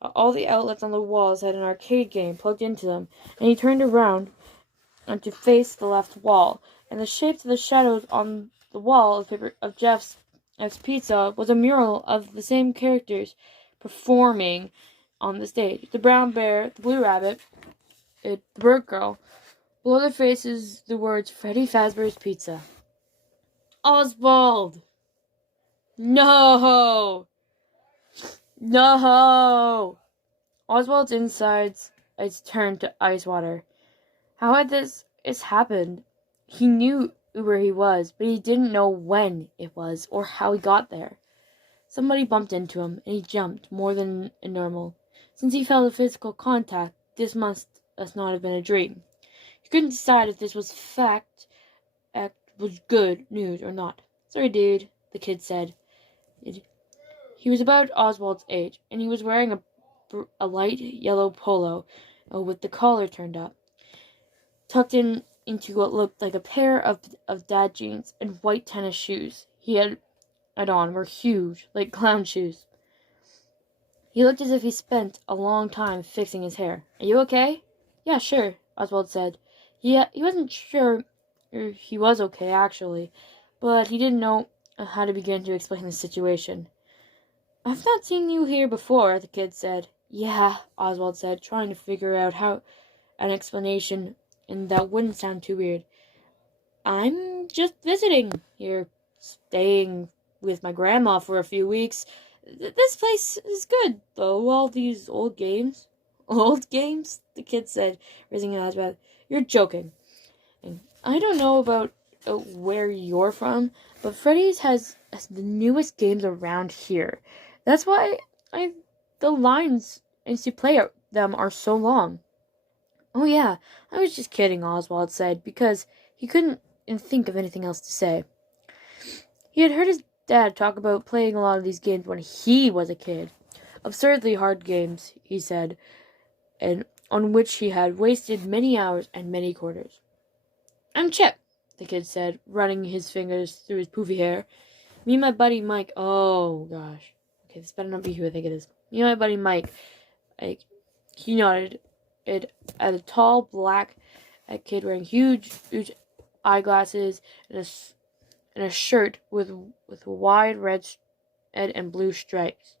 All the outlets on the walls had an arcade game plugged into them, and he turned around to face the left wall, and the shapes of the shadows on the wall of Jeff's Pizza was a mural of the same characters performing on the stage. The brown bear, the blue rabbit, the bird girl. Below their faces, the words Freddy Fazbear's Pizza. Oswald! No! No! Oswald's insides turned to ice water. How had this happened? He knew where he was, but he didn't know when it was or how he got there. Somebody bumped into him, and he jumped more than normal. Since he felt a physical contact, this must not have been a dream. He couldn't decide if this was was good news or not. Sorry, dude, the kid said. He was about Oswald's age, and he was wearing a light yellow polo with the collar turned up, tucked into what looked like a pair of dad jeans and white tennis shoes he had on were huge, like clown shoes. He looked as if he spent a long time fixing his hair. Are you okay? Yeah, sure, Oswald said. He wasn't sure he was okay, actually, but he didn't know how to begin to explain the situation. I've not seen you here before, the kid said. Yeah, Oswald said, trying to figure out how an explanation and that wouldn't sound too weird. I'm just visiting here, staying with my grandma for a few weeks. This place is good, though. All these old games. Old games? The kid said, raising his eyebrows. You're joking. I don't know about where you're from, but Freddy's has the newest games around here. That's why the lines as you play them are so long. Oh yeah, I was just kidding, Oswald said, because he couldn't think of anything else to say. He had heard his dad talk about playing a lot of these games when he was a kid. Absurdly hard games, he said, and on which he had wasted many hours and many quarters. I'm Chip, the kid said, running his fingers through his poofy hair. Me and my buddy Mike. Oh, gosh. Okay, this better not be who I think it is. Me and my buddy Mike. He nodded at a tall black kid wearing huge eyeglasses and a shirt with wide red and blue stripes.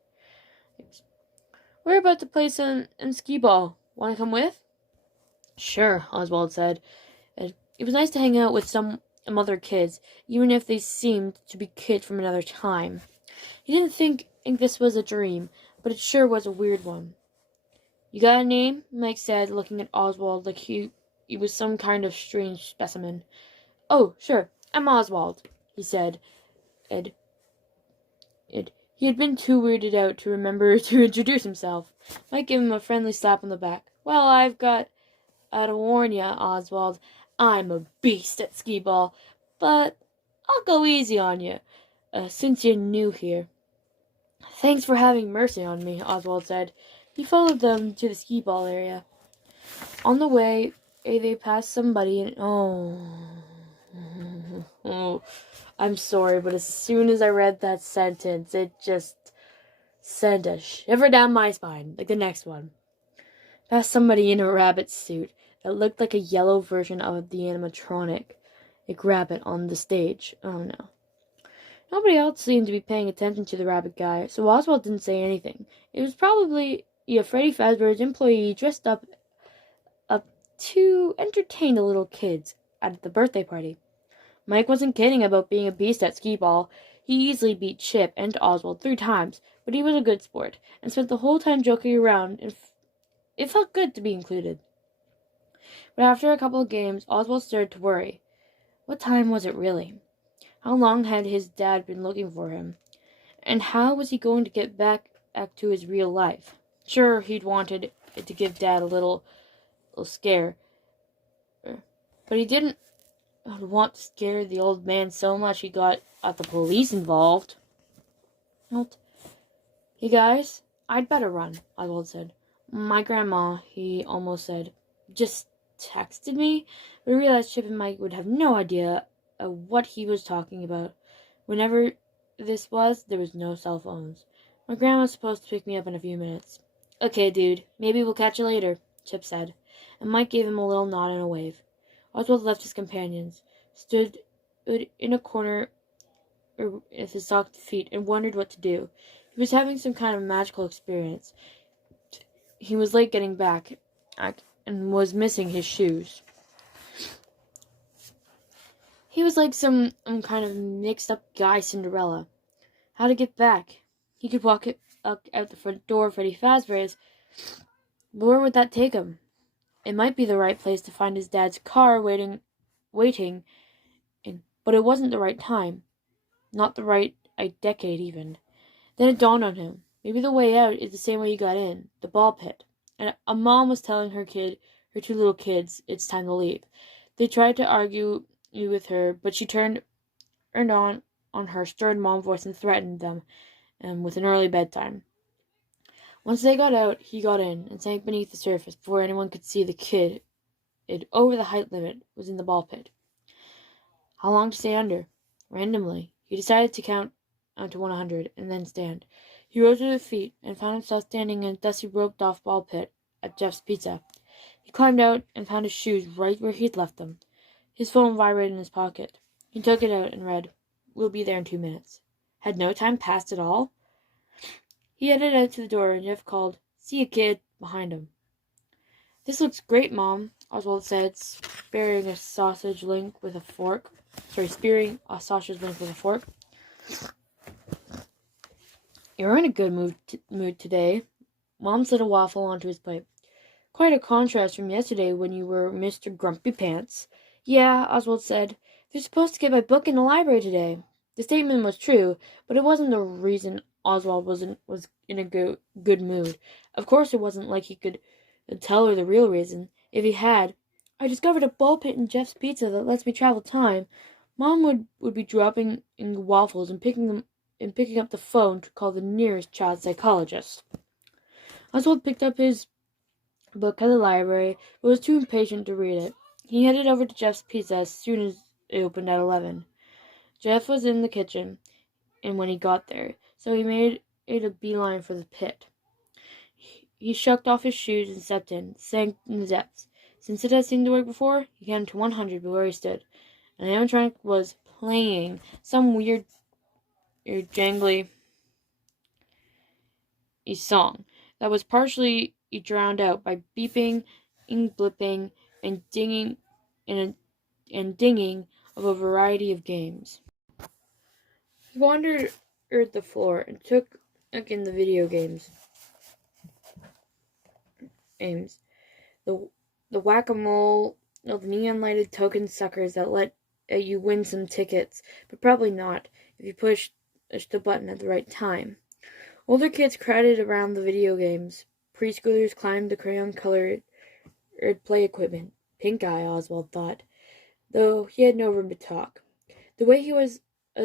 We're about to play some skee ball. Want to come with? Sure, Oswald said. It was nice to hang out with some other kids, even if they seemed to be kids from another time. He didn't think this was a dream, but it sure was a weird one. You got a name? Mike said, looking at Oswald like he was some kind of strange specimen. Oh, sure, I'm Oswald, he said. He had been too weirded out to remember to introduce himself. Mike gave him a friendly slap on the back. Well, I've got to warn ya, Oswald. I'm a beast at skee ball, but I'll go easy on you, since you're new here. Thanks for having mercy on me, Oswald said. He followed them to the skee ball area. On the way, they passed somebody and... Oh, I'm sorry, but as soon as I read that sentence, it just sent a shiver down my spine, like the next one. Passed somebody in a rabbit suit that looked like a yellow version of the animatronic, like rabbit on the stage. Oh no. Nobody else seemed to be paying attention to the rabbit guy, so Oswald didn't say anything. It was probably Freddy Fazbear's employee dressed up to entertain the little kids at the birthday party. Mike wasn't kidding about being a beast at skee ball. He easily beat Chip and Oswald 3 times, but he was a good sport, and spent the whole time joking around, and it felt good to be included. But after a couple of games, Oswald started to worry. What time was it really? How long had his dad been looking for him? And how was he going to get back to his real life? Sure, he'd wanted to give Dad a little scare, but he didn't want to scare the old man so much he got the police involved. Hey guys, I'd better run, Oswald said. My grandma, he almost said, just texted me, but I realized Chip and Mike would have no idea what he was talking about. Whenever this was, there was no cell phones. My grandma's supposed to pick me up in a few minutes. Okay, dude, maybe we'll catch you later, Chip said, and Mike gave him a little nod and a wave. Oswald left his companions, stood in a corner with his socked feet, and wondered what to do. He was having some kind of magical experience. He was late getting back, and was missing his shoes. He was like some kind of mixed-up guy Cinderella. how to get back. He could walk up out the front door of Freddy Fazbear's, but where would that take him? It might be the right place to find his dad's car waiting, but it wasn't the right time. Not the right decade, even. Then it dawned on him. Maybe the way out is the same way you got in, the ball pit. And a mom was telling her two little kids, it's time to leave. They tried to argue with her, but she turned on her stern mom voice and threatened them with an early bedtime. Once they got out, he got in and sank beneath the surface before anyone could see the kid over the height limit was in the ball pit. How long to stay under? Randomly. He decided to count to 100 and then stand. He rose to his feet and found himself standing in a dusty roped-off ball pit at Jeff's Pizza. He climbed out and found his shoes right where he'd left them. His phone vibrated in his pocket. He took it out and read, "We'll be there in 2 minutes." Had no time passed at all? He headed out to the door and Jeff called, "See you, kid," behind him. "This looks great, Mom," Oswald said, spearing a sausage link with a fork. "You're in a good mood today." Mom slid a waffle onto his plate. "Quite a contrast from yesterday when you were Mr. Grumpy Pants." "Yeah," Oswald said. "They're supposed to get my book in the library today." The statement was true, but it wasn't the reason Oswald was in a good mood. Of course, it wasn't like he could tell her the real reason. If he had, "I discovered a ball pit in Jeff's Pizza that lets me travel time," Mom would be dropping in waffles and picking up the phone to call the nearest child psychologist. Oswald picked up his book at the library, but was too impatient to read it. He headed over to Jeff's Pizza as soon as it opened at 11. Jeff was in the kitchen, and when he got there, so he made a beeline for the pit. He shucked off his shoes and stepped in, sank in the depths. Since it had seemed to work before, he counted to 100 before he stood. An animatronic was playing some weird jangly song that was partially drowned out by beeping, blipping, and dinging of a variety of games. He wandered the floor and took in the video games. The whack-a-mole, the neon-lighted token suckers that let you win some tickets, but probably not if you push the button at the right time. Older kids crowded around the video games. Preschoolers climbed the crayon-colored play equipment. Pink eye, Oswald thought, though he had no room to talk. The way he was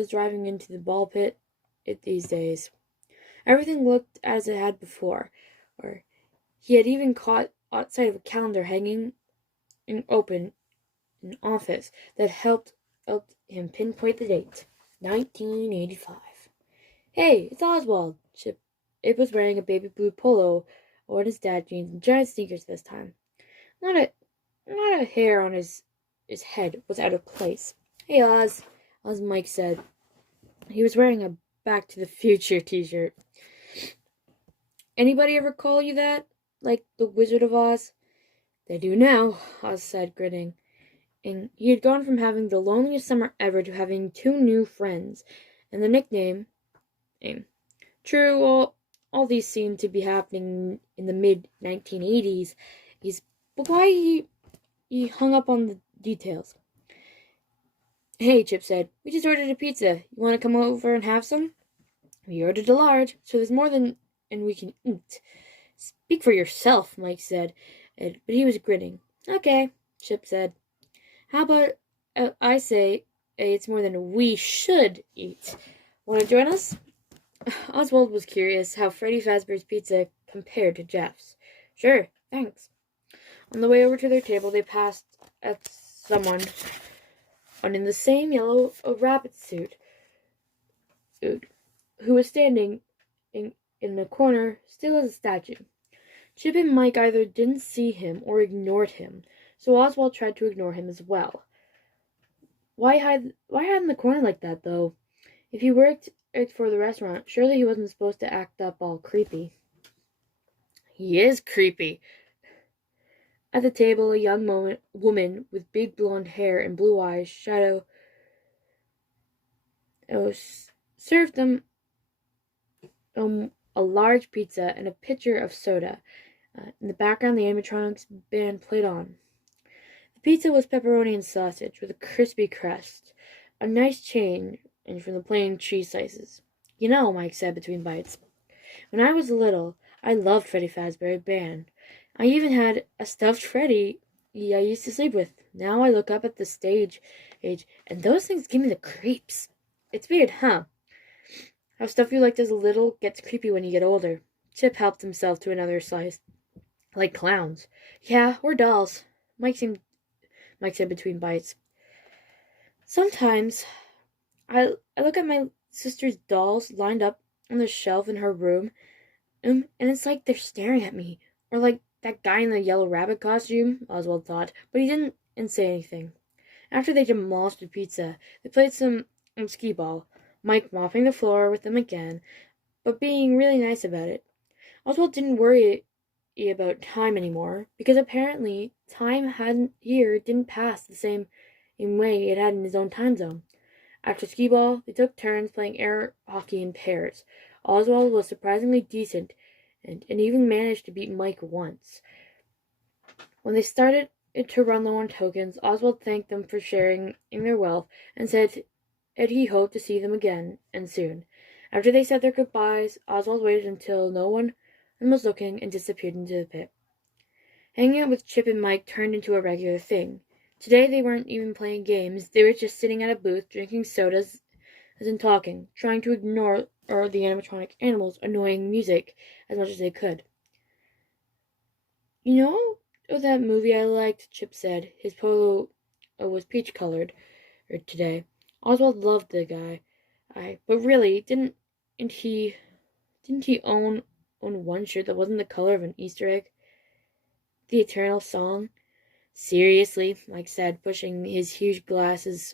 driving into the ball pit these days. Everything looked as it had before, or he had even caught outside of a calendar hanging open in an office that helped him pinpoint the date. 1985. "Hey, it's Oswald." Chip was wearing a baby blue polo or his dad jeans and giant sneakers this time. Not a hair on his head was out of place. "Hey, Oz," Mike said. He was wearing a Back to the Future t-shirt. "Anybody ever call you that? Like the Wizard of Oz?" "They do now," Oz said, grinning. And he had gone from having the loneliest summer ever to having 2 new friends, and the nickname. True, all these seemed to be happening in the mid-1980s, but why he hung up on the details. "Hey," Chip said, "we just ordered a pizza. You want to come over and have some?" "We ordered a large, so there's more than we can eat." "Speak for yourself," Mike said, but he was grinning. "Okay," Chip said. "How about I say it's more than we should eat. Want to join us?" Oswald was curious how Freddy Fazbear's Pizza compared to Jeff's. "Sure, thanks." On the way over to their table, they passed at someone in the same yellow rabbit suit who was standing in the corner, still as a statue. Chip and Mike either didn't see him or ignored him, so Oswald tried to ignore him as well. Why hide in the corner like that, though? If he worked for the restaurant, surely he wasn't supposed to act up all creepy. He is creepy. At the table, a young woman with big blonde hair and blue eyes served them a large pizza and a pitcher of soda. In the background, the animatronics band played on. The pizza was pepperoni and sausage with a crispy crust, a nice change from the plain cheese slices. You know, Mike said between bites, when I was little, I loved Freddy Fazbear Band. I even had a stuffed Freddy I used to sleep with. Now I look up at the stage, and those things give me the creeps. It's weird, huh? How stuff you liked as a little gets creepy when you get older. Chip helped himself to another slice. Like clowns. Yeah, or dolls. Mike said between bites. Sometimes I look at my sister's dolls lined up on the shelf in her room, and it's like they're staring at me. Or like that guy in the yellow rabbit costume, Oswald thought, but he didn't say anything. After they demolished the pizza, they played some skee ball, Mike mopping the floor with them again, but being really nice about it. Oswald didn't worry about time anymore, because apparently time didn't pass the same way it had in his own time zone. After skee ball, they took turns playing air hockey in pairs. Oswald was surprisingly decent and even managed to beat Mike once. When they started to run low on tokens, Oswald thanked them for sharing in their wealth and said that he hoped to see them again and soon. After they said their goodbyes, Oswald waited until no one was looking and disappeared into the pit. Hanging out with Chip and Mike turned into a regular thing. Today they weren't even playing games, they were just sitting at a booth drinking sodas and talking, trying to ignore the animatronic animals' annoying music as much as they could. You know that movie I liked? Chip said. His polo was peach-colored today. Oswald loved the guy. But really, didn't he own one shirt that wasn't the color of an Easter egg? The Eternal Song? Seriously, Mike said, pushing his huge glasses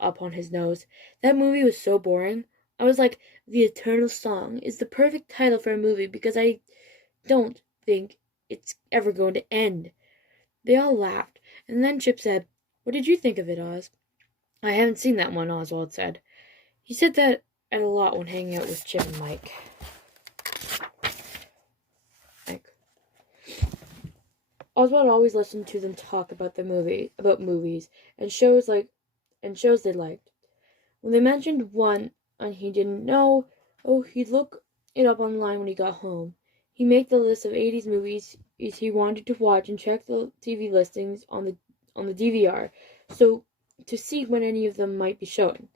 up on his nose. That movie was so boring. I was like, The Eternal Song is the perfect title for a movie because I don't think it's ever going to end. They all laughed, and then Chip said, What did you think of it, Oz? I haven't seen that one, Oswald said. He said that a lot when hanging out with Chip and Mike. Oswald always listened to them talk about movies, and shows they liked. When they mentioned one and he didn't know, he'd look it up online when he got home. He'd make the list of 80s movies he wanted to watch and check the TV listings on the DVR, so to see when any of them might be showing.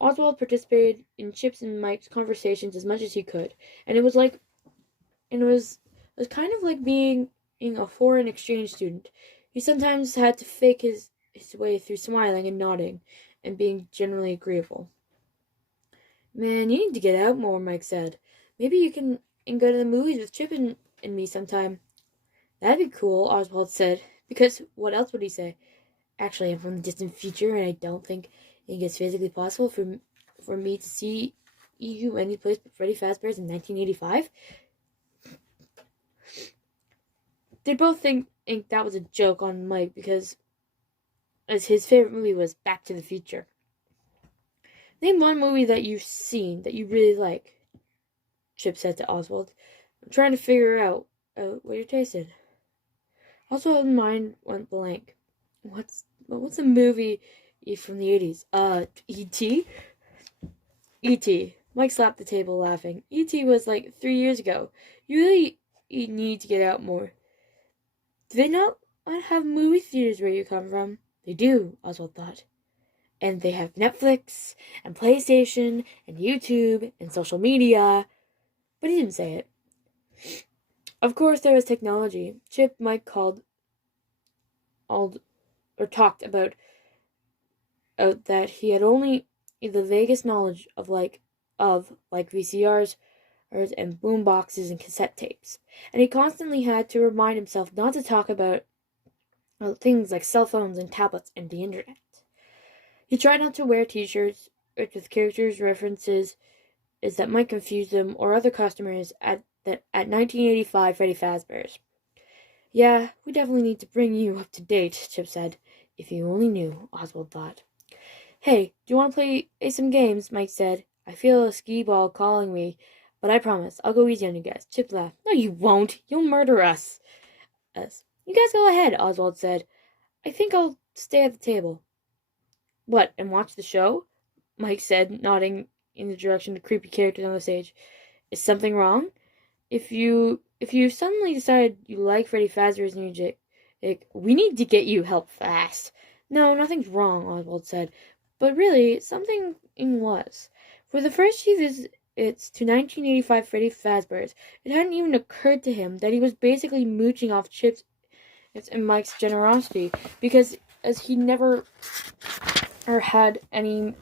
Oswald participated in Chip's and Mike's conversations as much as he could, and it was kind of like being a foreign exchange student. He sometimes had to fake his way through smiling and nodding and being generally agreeable. Man, you need to get out more, Mike said. Maybe you can go to the movies with Chip and me sometime. That'd be cool, Oswald said, because what else would he say? Actually, I'm from the distant future, and I don't think it's physically possible for me to see you any place but Freddy Fazbear's in 1985. They both think that was a joke on Mike because as his favorite movie was Back to the Future. Name one movie that you've seen that you really like, Chip said to Oswald. I'm trying to figure out what you're tasting. Oswald's mind went blank. What's a movie from the 80s? E.T.? E.T. Mike slapped the table laughing. E.T. was like 3 years ago. You really need to get out more. Do they not have movie theaters where you come from? They do, Oswald thought. And they have Netflix, and PlayStation, and YouTube, and social media. But he didn't say it. Of course there was technology. Chip Mike talked about that he had only the vaguest knowledge of VCRs and boom boxes and cassette tapes. And he constantly had to remind himself not to talk about things like cell phones and tablets and the internet. He tried not to wear t-shirts with characters references that might confuse them or other customers at 1985 Freddy Fazbear's. Yeah, we definitely need to bring you up to date, Chip said. If you only knew, Oswald thought. Hey, do you want to play some games? Mike said. I feel a skee ball calling me. But I promise, I'll go easy on you guys. Chip laughed. No, you won't. You'll murder us. You guys go ahead, Oswald said. I think I'll stay at the table. What, and watch the show? Mike said, nodding in the direction of the creepy characters on the stage. Is something wrong? If you suddenly decide you like Freddy Fazbear's music, we need to get you help fast. No, nothing's wrong, Oswald said. But really, something was. For the first few visits to 1985 Freddy Fazbear's, it hadn't even occurred to him that he was basically mooching off Chip's and Mike's generosity, because as he never had any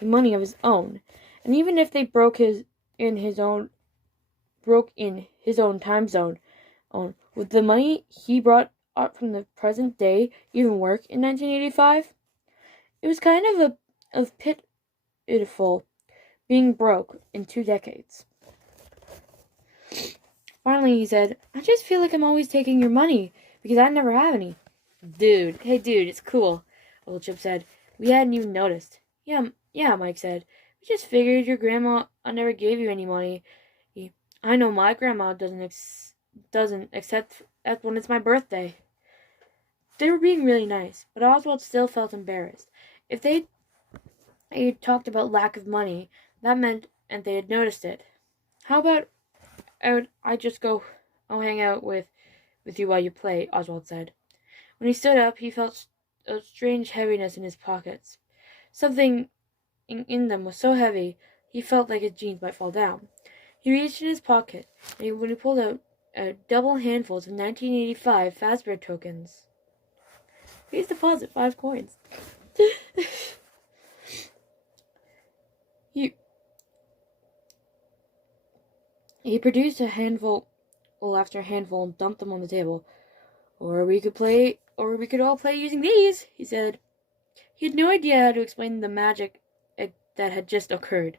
money of his own, and even if they broke in his own time zone, would the money he brought up from the present day even work in 1985? It was kind of pitiful being broke in 2 decades. Finally, he said, I just feel like I'm always taking your money, because I never have any. Dude, it's cool, old Chip said. We hadn't even noticed. Yeah, Mike said. We just figured your grandma never gave you any money. I know my grandma doesn't except when it's my birthday. They were being really nice, but Oswald still felt embarrassed. If they talked about lack of money, that meant and they had noticed it. How about I just go hang out with you while you play, Oswald said. When he stood up, he felt a strange heaviness in his pockets. Something in them was so heavy, he felt like his jeans might fall down. He reached in his pocket, and when he pulled out double handfuls of 1985 Fazbear tokens. Please deposit 5 coins. He produced a handful after a handful and dumped them on the table. Or we could all play using these, he said. He had no idea how to explain the magic that had just occurred.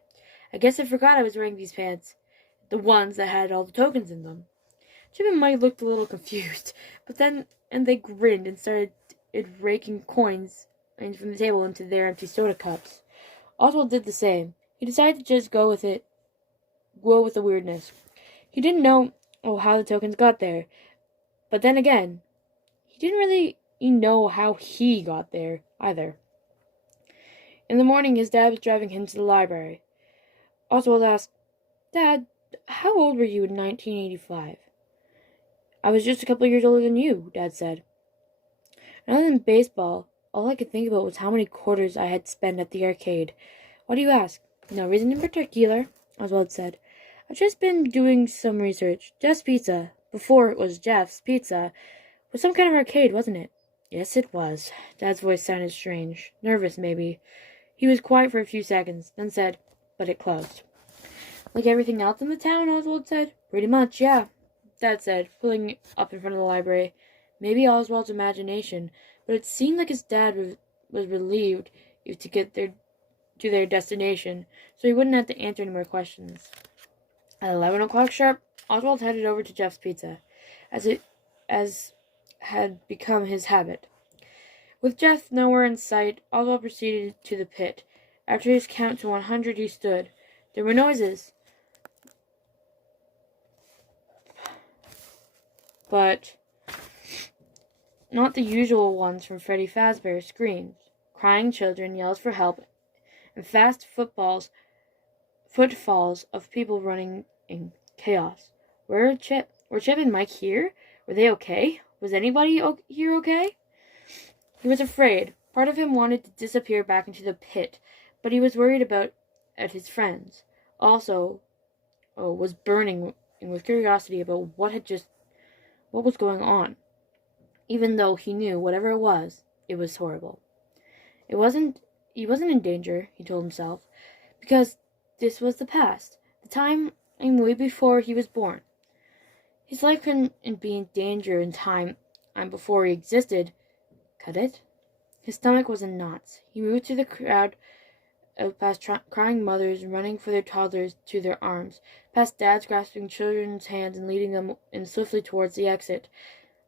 I guess I forgot I was wearing these pants. The ones that had all the tokens in them. Chip and Mike looked a little confused, and they grinned and started raking coins from the table into their empty soda cups. Oswald did the same. He decided to just go with the weirdness. He didn't know how the tokens got there, but then again, he didn't really know how he got there either. In the morning, his dad was driving him to the library. Oswald asked, Dad, how old were you in 1985? I was just a couple years older than you, Dad said. And other than baseball, all I could think about was how many quarters I had spent at the arcade. Why do you ask? No reason in particular, Oswald said. I've just been doing some research. Jeff's Pizza, before it was Jeff's Pizza, was some kind of arcade, wasn't it? Yes, it was. Dad's voice sounded strange. Nervous, maybe. He was quiet for a few seconds, then said, but it closed. Like everything else in the town, Oswald said. Pretty much, yeah, Dad said, pulling up in front of the library. Maybe Oswald's imagination, but it seemed like his dad was relieved to get to their destination, so he wouldn't have to answer any more questions. At 11 o'clock sharp, Oswald headed over to Jeff's Pizza, as had become his habit. With Jeff nowhere in sight, Oswald proceeded to the pit. After his count to 100, he stood. There were noises, but not the usual ones from Freddy Fazbear. Screams, crying children, yells for help, and fast footfalls of people running in chaos. Were Chip and Mike here? Were they okay? Was anybody here okay? He was afraid. Part of him wanted to disappear back into the pit, but he was worried about his friends. Also, was burning with curiosity about what was going on. Even though he knew whatever it was horrible. He wasn't in danger, he told himself, because this was the past, the time way before he was born. His life couldn't be in danger in time before he existed, could it? His stomach was in knots. He moved through the crowd, past crying mothers running for their toddlers to their arms, past dads grasping children's hands and leading them in swiftly towards the exit,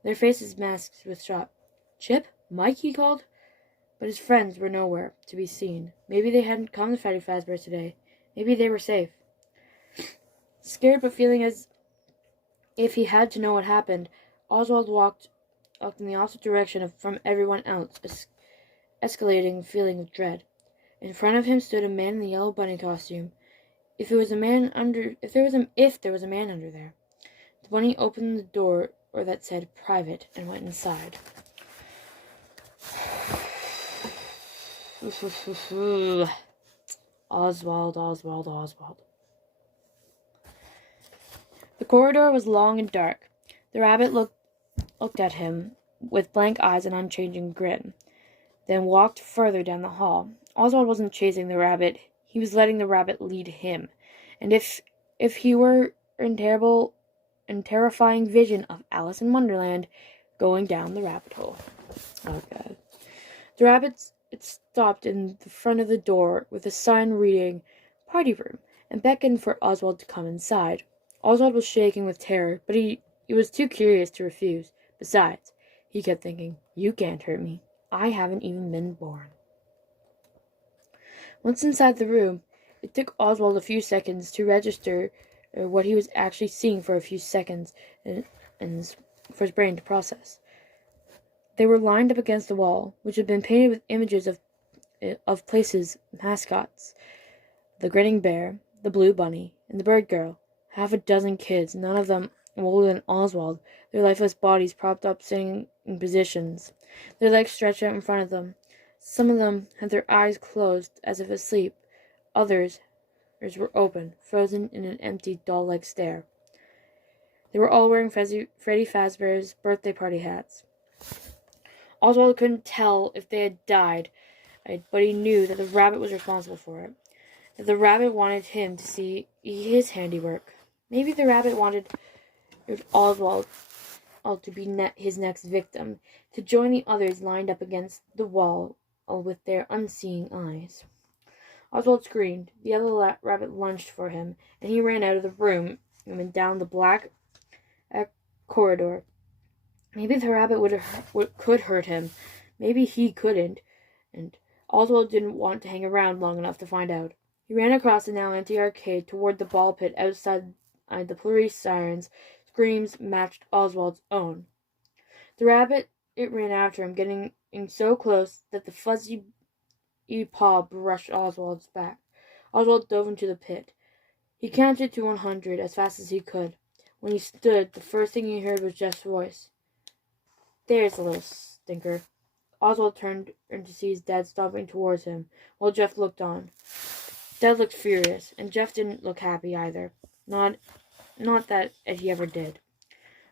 their faces masked with shock. Chip? Mike, he called. But his friends were nowhere to be seen. Maybe they hadn't come to Freddy Fazbear today. Maybe they were safe. Scared but feeling as if he had to know what happened, Oswald walked in the opposite direction from everyone else, escalating feeling of dread. In front of him stood a man in the yellow bunny costume. If there was a man under there. The bunny opened the door that said private and went inside. Oswald. The corridor was long and dark. The rabbit looked at him with blank eyes and unchanging grin, then walked further down the hall. Oswald wasn't chasing the rabbit. He was letting the rabbit lead him. And if he were in terrifying vision of Alice in Wonderland going down the rabbit hole. Oh, God. The rabbit stopped in the front of the door with a sign reading, Party Room, and beckoned for Oswald to come inside. Oswald was shaking with terror, but he was too curious to refuse. Besides, he kept thinking, you can't hurt me. I haven't even been born. Once inside the room, it took Oswald a few seconds to register what he was actually seeing for a few seconds and for his brain to process. They were lined up against the wall, which had been painted with images of places' mascots. The grinning bear, the blue bunny, and the bird girl. Half a dozen kids, none of them older than Oswald, their lifeless bodies propped up sitting in positions, their legs stretched out in front of them. Some of them had their eyes closed as if asleep. Others were open, frozen in an empty, doll-like stare. They were all wearing Freddy Fazbear's birthday party hats. Oswald couldn't tell if they had died, but he knew that the rabbit was responsible for it. That the rabbit wanted him to see his handiwork. Maybe the rabbit wanted Oswald to be his next victim, to join the others lined up against the wall with their unseeing eyes. Oswald screamed. The yellow rabbit lunged for him, and he ran out of the room and went down the black corridor. Maybe the rabbit could hurt him. Maybe he couldn't, and Oswald didn't want to hang around long enough to find out. He ran across the now empty arcade toward the ball pit outside. The police sirens' screams matched Oswald's own. The rabbit, it ran after him, getting so close that the fuzzy paw brushed Oswald's back. Oswald dove into the pit. He counted to 100 as fast as he could. When he stood, the first thing he heard was Jeff's voice. There's a little stinker. Oswald turned to see his dad stomping towards him, while Jeff looked on. Dad looked furious, and Jeff didn't look happy either. Not that he ever did.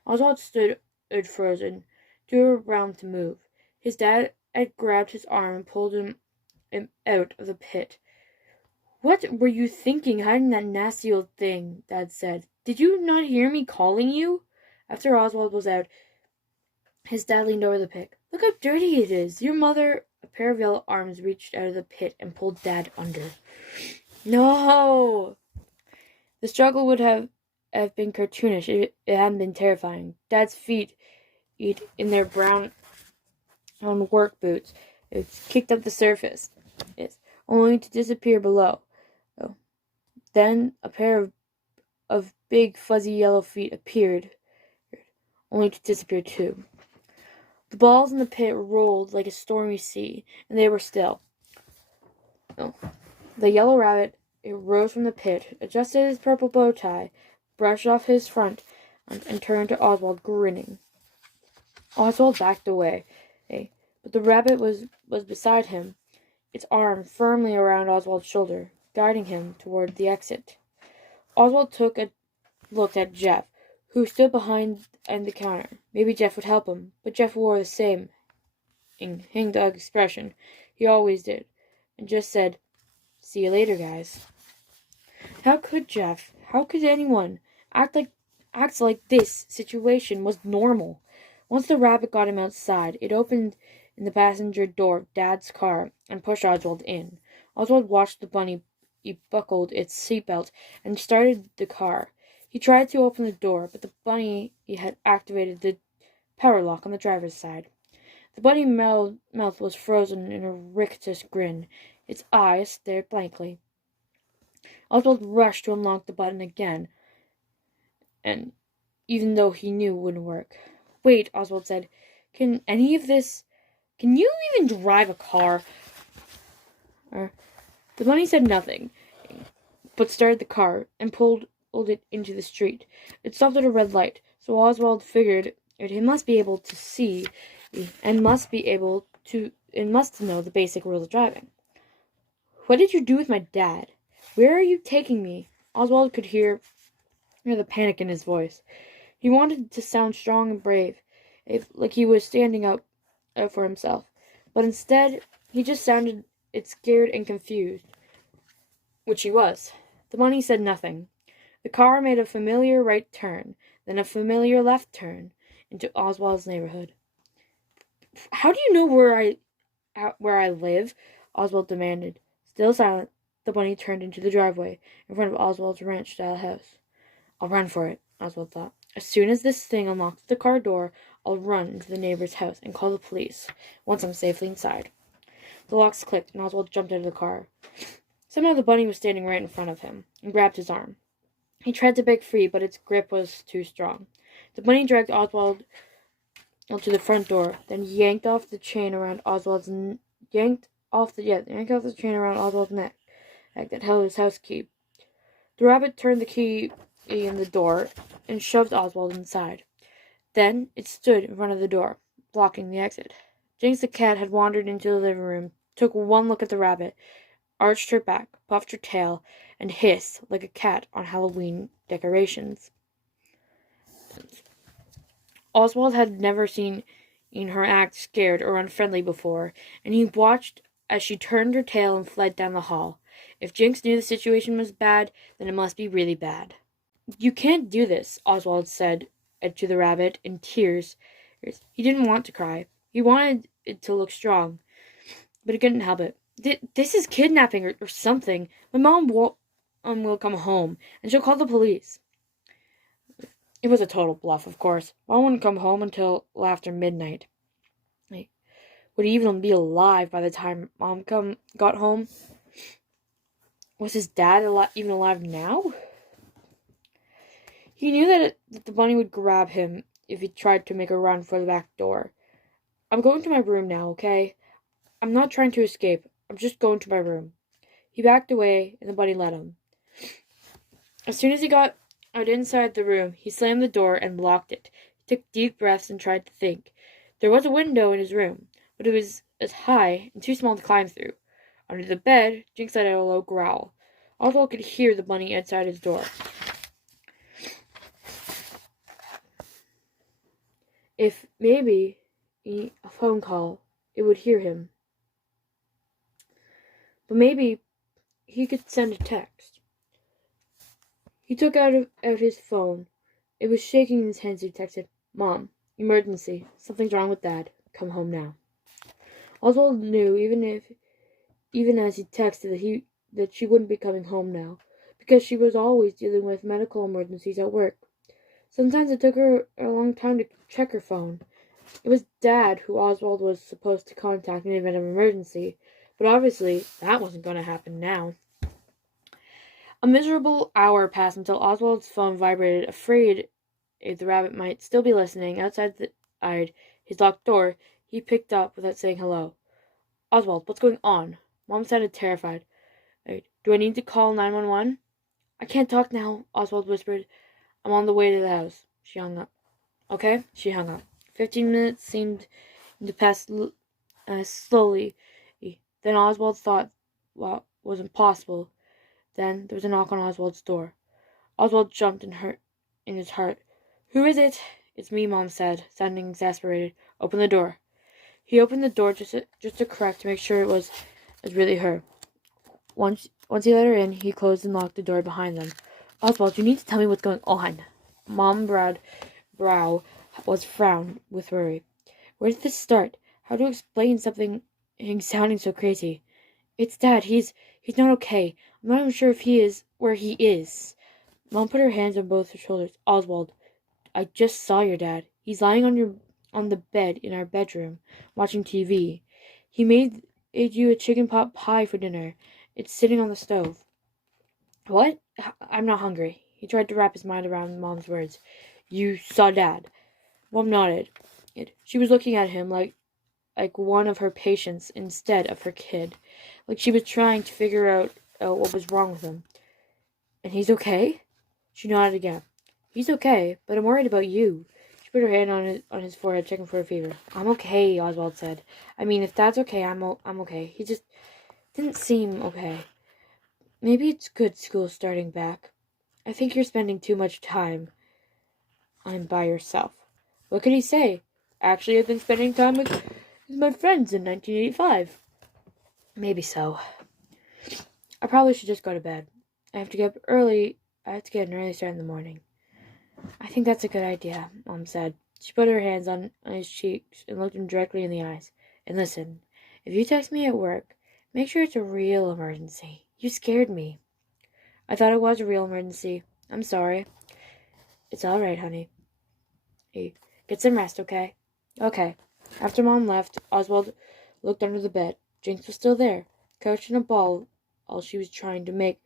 Oswald stood frozen, too overwhelmed to move. His dad had grabbed his arm and pulled him out of the pit. What were you thinking hiding that nasty old thing? Dad said. Did you not hear me calling you? After Oswald was out, his dad leaned over the pit. Look how dirty it is. Your mother... A pair of yellow arms reached out of the pit and pulled Dad under. No! The struggle would have been cartoonish if it hadn't been terrifying. Dad's feet, in their brown work boots, kicked up the surface, only to disappear below. Oh. Then a pair of big fuzzy yellow feet appeared, only to disappear too. The balls in the pit rolled like a stormy sea, and they were still. Oh. The yellow rabbit rose from the pit, adjusted his purple bow tie, brushed off his front, and turned to Oswald, grinning. Oswald backed away, but the rabbit was beside him, its arm firmly around Oswald's shoulder, guiding him toward the exit. Oswald took a look at Jeff, who stood behind the counter. Maybe Jeff would help him, but Jeff wore the same hangdog expression he always did, and just said, See you later, guys. How could Jeff, how could anyone act like this situation was normal? Once the rabbit got him outside, it opened in the passenger door of Dad's car and pushed Oswald in. Oswald watched the bunny. He buckled its seatbelt and started the car. He tried to open the door, but the bunny had activated the power lock on the driver's side. The bunny mouth was frozen in a rictus grin. Its eyes stared blankly. Oswald rushed to unlock the button again, and even though he knew it wouldn't work. Wait, Oswald said. Can you even drive a car? The bunny said nothing, but started the car and pulled it into the street. It stopped at a red light, so Oswald figured he must be able to see and must know the basic rules of driving. What did you do with my dad? Where are you taking me? Oswald could hear the panic in his voice. He wanted to sound strong and brave, like he was standing up for himself. But instead, he just sounded scared and confused, which he was. The bunny said nothing. The car made a familiar right turn, then a familiar left turn into Oswald's neighborhood. How do you know where I live? Oswald demanded. Still silent, the bunny turned into the driveway in front of Oswald's ranch-style house. I'll run for it, Oswald thought. As soon as this thing unlocks the car door, I'll run into the neighbor's house and call the police, once I'm safely inside. The locks clicked, and Oswald jumped out of the car. Somehow the bunny was standing right in front of him, and grabbed his arm. He tried to break free, but its grip was too strong. The bunny dragged Oswald to the front door, then yanked off the chain around Oswald's neck that held his house key. The rabbit turned the key in the door and shoved Oswald inside. Then it stood in front of the door, blocking the exit. Jinx the cat had wandered into the living room, took one look at the rabbit, arched her back, puffed her tail, and hissed like a cat on Halloween decorations. Oswald had never seen her act scared or unfriendly before, and he watched as she turned her tail and fled down the hall. If Jinx knew the situation was bad, then it must be really bad. You can't do this, Oswald said to the rabbit in tears. He didn't want to cry. He wanted it to look strong, but he couldn't help it. This is kidnapping or something. My mom will come home, and she'll call the police. It was a total bluff, of course. Mom wouldn't come home until after midnight. Would he even be alive by the time Mom got home? Was his dad even alive now? He knew that the bunny would grab him if he tried to make a run for the back door. I'm going to my room now, okay? I'm not trying to escape. I'm just going to my room. He backed away, and the bunny let him. As soon as he got out inside the room, he slammed the door and locked it. He took deep breaths and tried to think. There was a window in his room, but it was as high and too small to climb through. Under the bed, Jinx let out a low growl. Oswald could hear the bunny outside his door. If maybe a phone call, it would hear him. But maybe he could send a text. He took out his phone. It was shaking in his hands. He texted, Mom, emergency. Something's wrong with Dad. Come home now. Oswald knew, even as he texted, that she wouldn't be coming home now, because she was always dealing with medical emergencies at work. Sometimes it took her a long time to check her phone. It was Dad who Oswald was supposed to contact in the event of an emergency, but obviously that wasn't going to happen now. A miserable hour passed until Oswald's phone vibrated, afraid the rabbit might still be listening. Outside his locked door, he picked up without saying hello. Oswald, what's going on? Mom sounded terrified. Do I need to call 911? I can't talk now, Oswald whispered. I'm on the way to the house. She hung up. Okay? She hung up. 15 minutes seemed to pass slowly. Then Oswald thought what was impossible. Then there was a knock on Oswald's door. Oswald jumped in his heart. Who is it? It's me, Mom said, sounding exasperated. Open the door. He opened the door just a crack to make sure it was really her. Once he let her in, he closed and locked the door behind them. Oswald, you need to tell me what's going on. Mom's brow was frowned with worry. Where did this start? How to explain something sounding so crazy? It's Dad. He's not okay. I'm not even sure if he is where he is. Mom put her hands on both her shoulders. Oswald, I just saw your dad. He's lying on the bed in our bedroom, watching TV. He made you a chicken pot pie for dinner. It's sitting on the stove. What? I'm not hungry. He tried to wrap his mind around Mom's words. You saw Dad. Mom nodded. She was looking at him like one of her patients instead of her kid. Like she was trying to figure out what was wrong with him. And he's okay? She nodded again. He's okay, but I'm worried about you. She put her hand on his forehead, checking for a fever. I'm okay, Oswald said. I mean, if Dad's okay, I'm okay. He just didn't seem okay. Maybe it's good school starting back. I think you're spending too much time by yourself. What could he say? Actually, I've been spending time with my friends in 1985. Maybe so. I probably should just go to bed. I have to get up early. I have to get an early start in the morning. I think that's a good idea, Mom said. She put her hands on his cheeks and looked him directly in the eyes. And listen, if you text me at work, make sure it's a real emergency. You scared me. I thought it was a real emergency. I'm sorry. It's all right, honey. Hey, get some rest, okay? Okay. After Mom left, Oswald looked under the bed. Jinx was still there, couched in a ball, all she was trying to make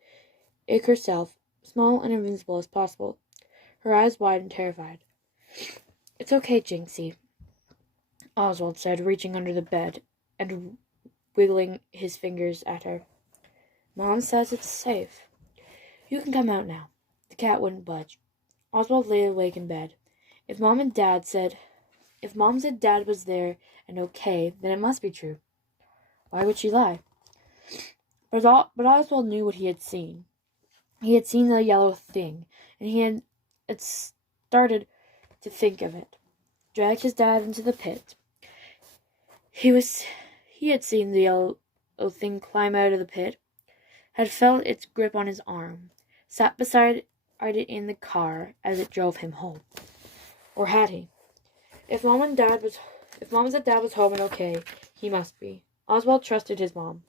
herself small and invincible as possible, her eyes wide and terrified. It's okay, Jinxie, Oswald said, reaching under the bed and wiggling his fingers at her. Mom says it's safe. You can come out now. The cat wouldn't budge. Oswald lay awake in bed. If Mom said Dad was there and okay, then it must be true. Why would she lie? But Oswald knew what he had seen. He had seen the yellow thing, and he had started to think of it. Dragged his dad into the pit. He had seen the yellow thing climb out of the pit, had felt its grip on his arm, sat beside it in the car as it drove him home. Or had he? If Mom and Dad was home and okay, he must be. Oswald trusted his mom.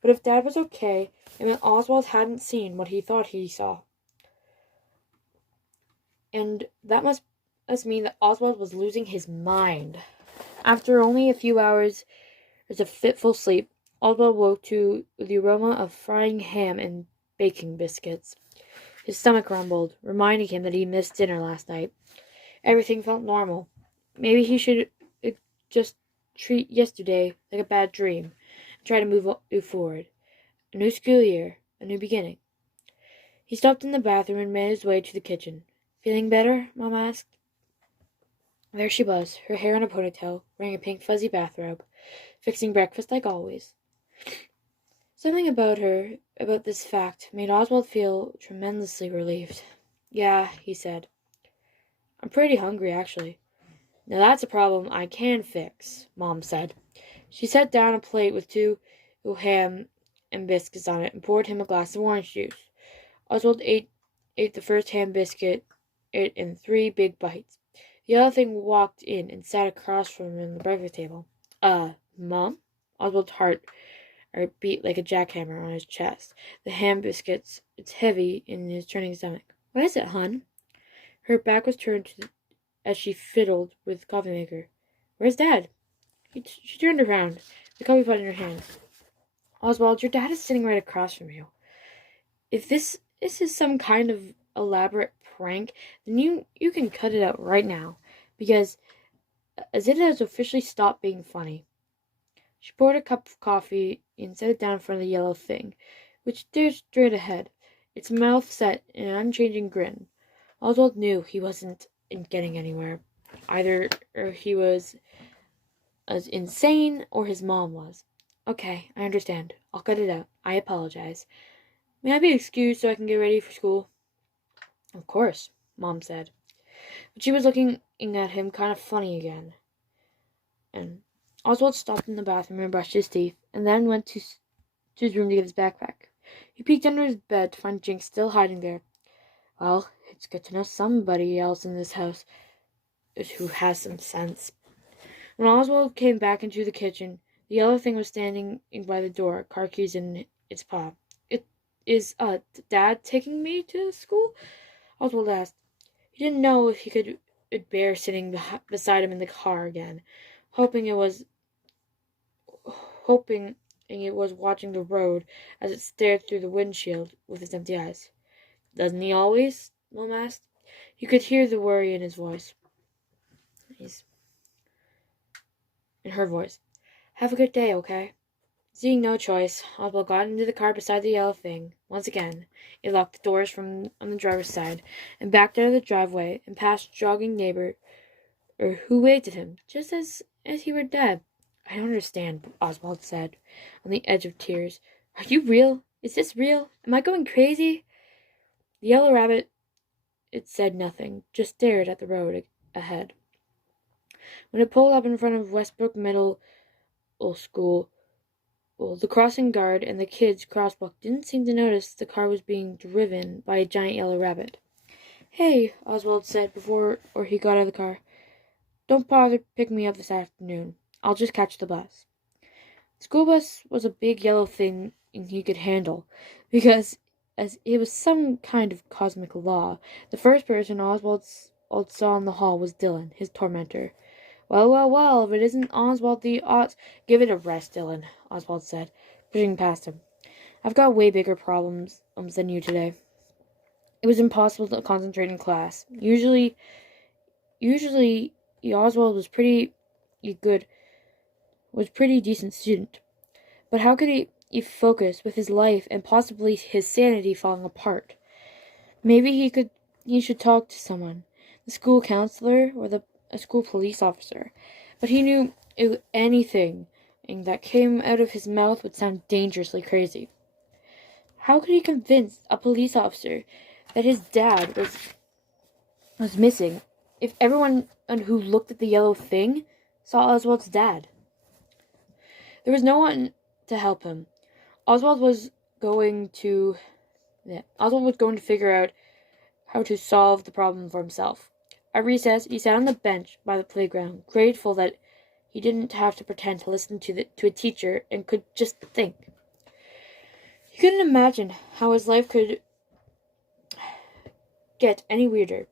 But if Dad was okay, it meant Oswald hadn't seen what he thought he saw. And that must mean that Oswald was losing his mind. After only a few hours of fitful sleep, Oswald woke to the aroma of frying ham and baking biscuits. His stomach rumbled, reminding him that he missed dinner last night. Everything felt normal. Maybe he should just treat yesterday like a bad dream and try to move forward. A new school year, a new beginning. He stopped in the bathroom and made his way to the kitchen. Feeling better? Mom asked. There she was, her hair in a ponytail, wearing a pink fuzzy bathrobe, fixing breakfast like always. Something about this fact, made Oswald feel tremendously relieved. Yeah, he said. I'm pretty hungry, actually. Now that's a problem I can fix, Mom said. She set down a plate with 2 ham and biscuits on it and poured him a glass of orange juice. Oswald ate the first ham biscuit in 3 big bites. The other thing walked in and sat across from him at the breakfast table. Mom? Oswald's heart beat like a jackhammer on his chest. The ham biscuits, it's heavy in his churning stomach. What is it, hon? Her back was turned as she fiddled with the coffee maker. Where's Dad? She turned around, the coffee pot in her hand. Oswald, your dad is sitting right across from you. If this is some kind of elaborate prank, then you can cut it out right now, because as it has officially stopped being funny. She poured a cup of coffee and set it down in front of the yellow thing, which stared straight ahead, its mouth set in an unchanging grin. Oswald knew he wasn't getting anywhere. Either he was as insane or his mom was. Okay, I understand. I'll cut it out. I apologize. May I be excused so I can get ready for school? Of course, Mom said. But she was looking at him kind of funny again. And Oswald stopped in the bathroom and brushed his teeth, and then went to his room to get his backpack. He peeked under his bed to find Jinx still hiding there. Well, it's good to know somebody else in this house who has some sense. When Oswald came back into the kitchen, the yellow thing was standing by the door, car keys in its paw. Is Dad taking me to school? Oswald asked. He didn't know if he could bear sitting beside him in the car again, hoping it was watching the road as it stared through the windshield with its empty eyes. Doesn't he always? Mom asked. You could hear the worry in his voice. In her voice. Have a good day, okay? Seeing no choice, Oswald got into the car beside the yellow thing. Once again, it locked the doors from on the driver's side and backed out of the driveway and past jogging neighbor who waved at him, just as he were dead. I don't understand, Oswald said, on the edge of tears. Are you real? Is this real? Am I going crazy? The yellow rabbit, it said nothing, just stared at the road ahead. When it pulled up in front of Westbrook Middle School, the crossing guard and the kids' crosswalk didn't seem to notice the car was being driven by a giant yellow rabbit. Hey, Oswald said before he got out of the car. Don't bother picking me up this afternoon. I'll just catch the bus. The school bus was a big yellow thing he could handle, because as it was some kind of cosmic law, the first person Oswald saw in the hall was Dylan, his tormentor. Well, if it isn't Oswald the Give it a rest, Dylan, Oswald said, pushing past him. I've got way bigger problems than you today. It was impossible to concentrate in class. Usually Oswald was pretty decent student. But how could he focus with his life and possibly his sanity falling apart? Maybe he should talk to someone, the school counselor or a school police officer. But he knew anything that came out of his mouth would sound dangerously crazy. How could he convince a police officer that his dad was missing if everyone who looked at the yellow thing saw Oswald's dad? There was no one to help him. Oswald was going to figure out how to solve the problem for himself. At recess, he sat on the bench by the playground, grateful that he didn't have to pretend to listen to a teacher and could just think. He couldn't imagine how his life could get any weirder.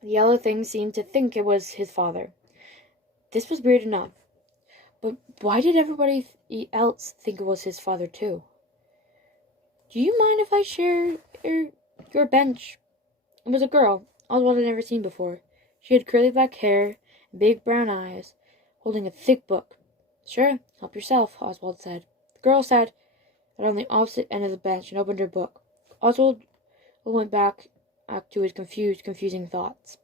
The yellow thing seemed to think it was his father. This was weird enough. But why did everybody else think it was his father, too? Do you mind if I share your bench? It was a girl Oswald had never seen before. She had curly black hair and big brown eyes, holding a thick book. Sure, help yourself, Oswald said. The girl sat on the opposite end of the bench and opened her book. Oswald went back to his confusing thoughts.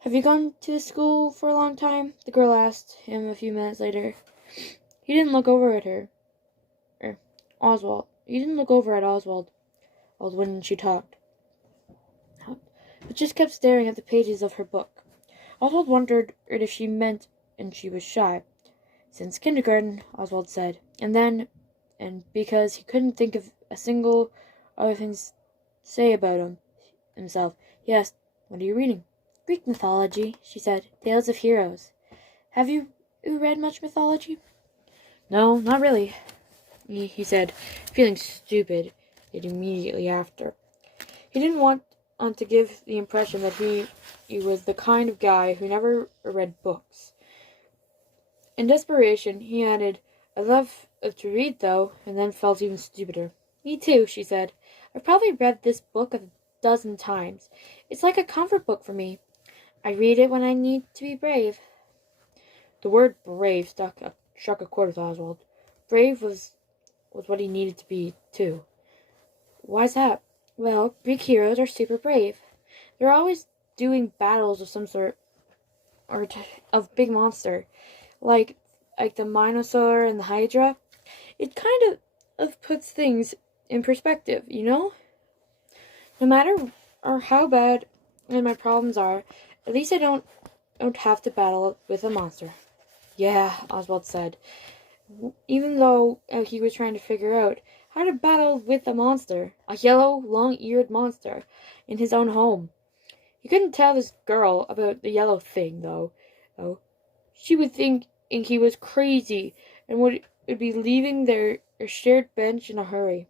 Have you gone to this school for a long time? The girl asked him a few minutes later. He didn't look over at her. Oswald. He didn't look over at Oswald when she talked, but just kept staring at the pages of her book. Oswald wondered if she meant and she was shy. Since kindergarten, Oswald said, and because he couldn't think of a single other thing to say about himself, he asked, What are you reading? Greek mythology, she said. Tales of heroes. Have you read much mythology? No, not really, he said, feeling stupid immediately after. He didn't want to give the impression that he was the kind of guy who never read books. In desperation, he added, I love to read, though, and then felt even stupider. Me too, she said. I've probably read this book 12 times. It's like a comfort book for me. I read it when I need to be brave. The word brave struck a chord with Oswald. Brave was what he needed to be, too. Why's that? Well, Greek heroes are super brave. They're always doing battles of some sort, or of big monster, like the Minotaur and the Hydra. It kind of puts things in perspective, you know? No matter how bad my problems are, at least I don't have to battle with a monster. Yeah, Oswald said, even though he was trying to figure out how to battle with a monster, a yellow, long-eared monster, in his own home. He couldn't tell this girl about the yellow thing, though. She would think he was crazy and would be leaving their shared bench in a hurry.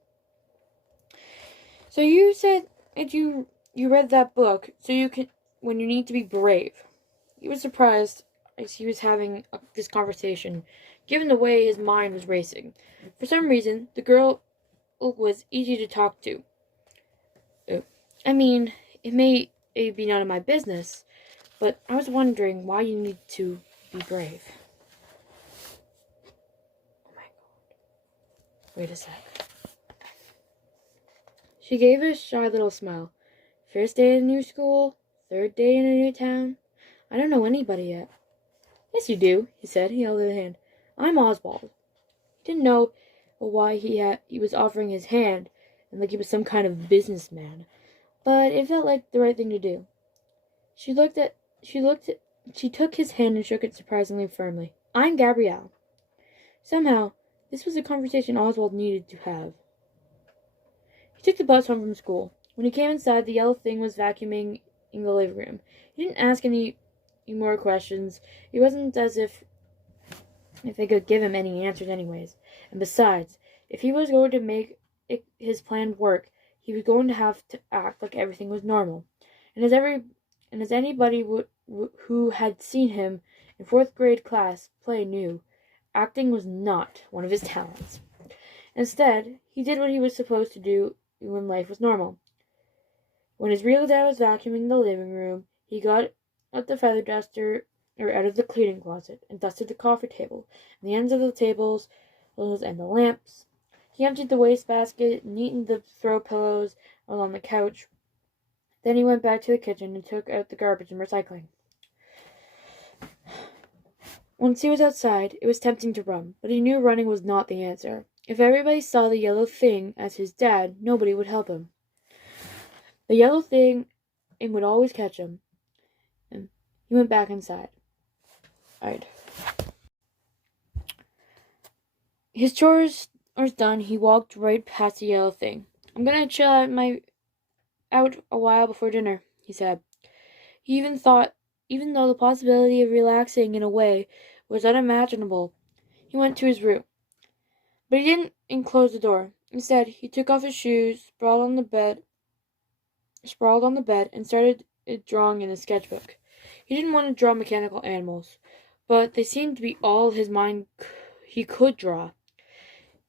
So you said that you read that book so you can when you need to be brave. He was surprised as he was having this conversation, given the way his mind was racing. For some reason, the girl was easy to talk to. I mean, it may be none of my business, but I was wondering why you need to be brave. Oh my god. Wait a sec. She gave a shy little smile. First day in a new school, third day in a new town. I don't know anybody yet. Yes, you do, he said. He held out a hand. I'm Oswald. He didn't know why he was offering his hand, and like he was some kind of businessman, but it felt like the right thing to do. She took his hand and shook it surprisingly firmly. I'm Gabrielle. Somehow, this was a conversation Oswald needed to have. He took the bus home from school. When he came inside, the yellow thing was vacuuming in the living room. He didn't ask any more questions. It wasn't as if they could give him any answers anyways. And besides, if he was going to make his plan work, he was going to have to act like everything was normal. And as anybody who had seen him in fourth grade class play knew, acting was not one of his talents. Instead, he did what he was supposed to do when life was normal. When his real dad was vacuuming the living room, he got out the feather duster out of the cleaning closet and dusted the coffee table and the ends of the tables and the lamps. He emptied the wastebasket and neatened the throw pillows on the couch. Then he went back to the kitchen and took out the garbage and recycling. Once he was outside, it was tempting to run, but he knew running was not the answer. If everybody saw the yellow thing as his dad, nobody would help him. The yellow thing would always catch him. And he went back inside. Alright. His chores are done, he walked right past the yellow thing. I'm gonna chill out a while before dinner, he said. He even though the possibility of relaxing in a way was unimaginable, he went to his room. But he didn't close the door. Instead, he took off his shoes, sprawled on the bed, and started drawing in his sketchbook. He didn't want to draw mechanical animals, but they seemed to be all his mind he could draw.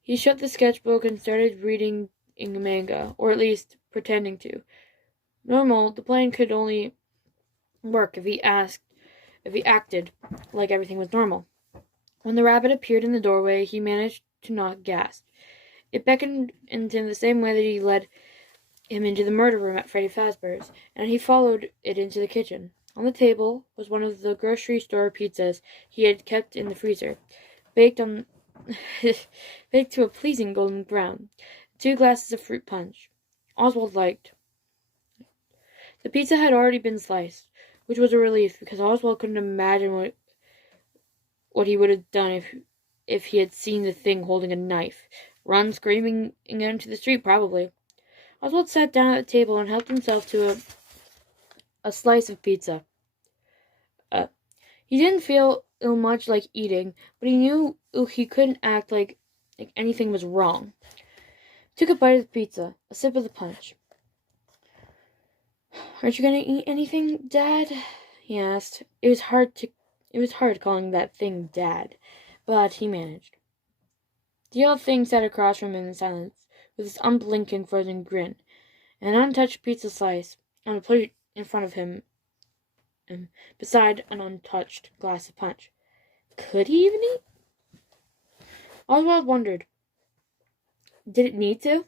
He shut the sketchbook and started reading in a manga, or at least pretending to. The plan could only work if he acted like everything was normal. When the rabbit appeared in the doorway, he managed to not gasp. It beckoned into the same way that he led him into the murder room at Freddy Fazbear's, and he followed it into the kitchen. On the table was one of the grocery store pizzas he had kept in the freezer, baked to a pleasing golden brown. 2 glasses of fruit punch. Oswald liked. The pizza had already been sliced, which was a relief because Oswald couldn't imagine what he would have done if he had seen the thing holding a knife. Run screaming into the street, probably. Oswald sat down at the table and helped himself to a slice of pizza. He didn't feel much like eating, but he knew he couldn't act like anything was wrong. He took a bite of the pizza, a sip of the punch. Aren't you going to eat anything, Dad? He asked. It was hard calling that thing Dad, but he managed. The yellow thing sat across from him in silence, with his unblinking frozen grin, and an untouched pizza slice on a plate in front of him, beside an untouched glass of punch. Could he even eat? Oswald wondered. Did it need to?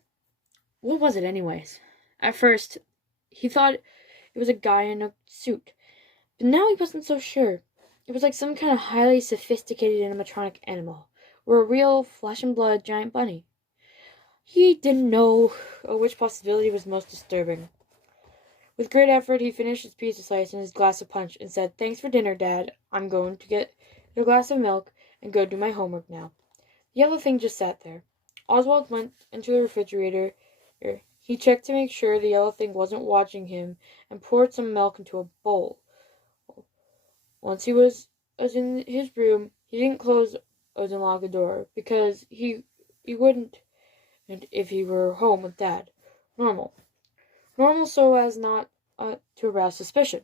What was it anyways? At first, he thought it was a guy in a suit, but now he wasn't so sure. It was like some kind of highly sophisticated animatronic animal, or a real flesh-and-blood giant bunny. He didn't know which possibility was most disturbing. With great effort, he finished his pizza slice and his glass of punch and said, Thanks for dinner, Dad. I'm going to get a glass of milk and go do my homework now. The yellow thing just sat there. Oswald went into the refrigerator. He checked to make sure the yellow thing wasn't watching him and poured some milk into a bowl. Once he was in his room, he didn't close and lock the door because he wouldn't if he were home with Dad. Normal so as not to arouse suspicion.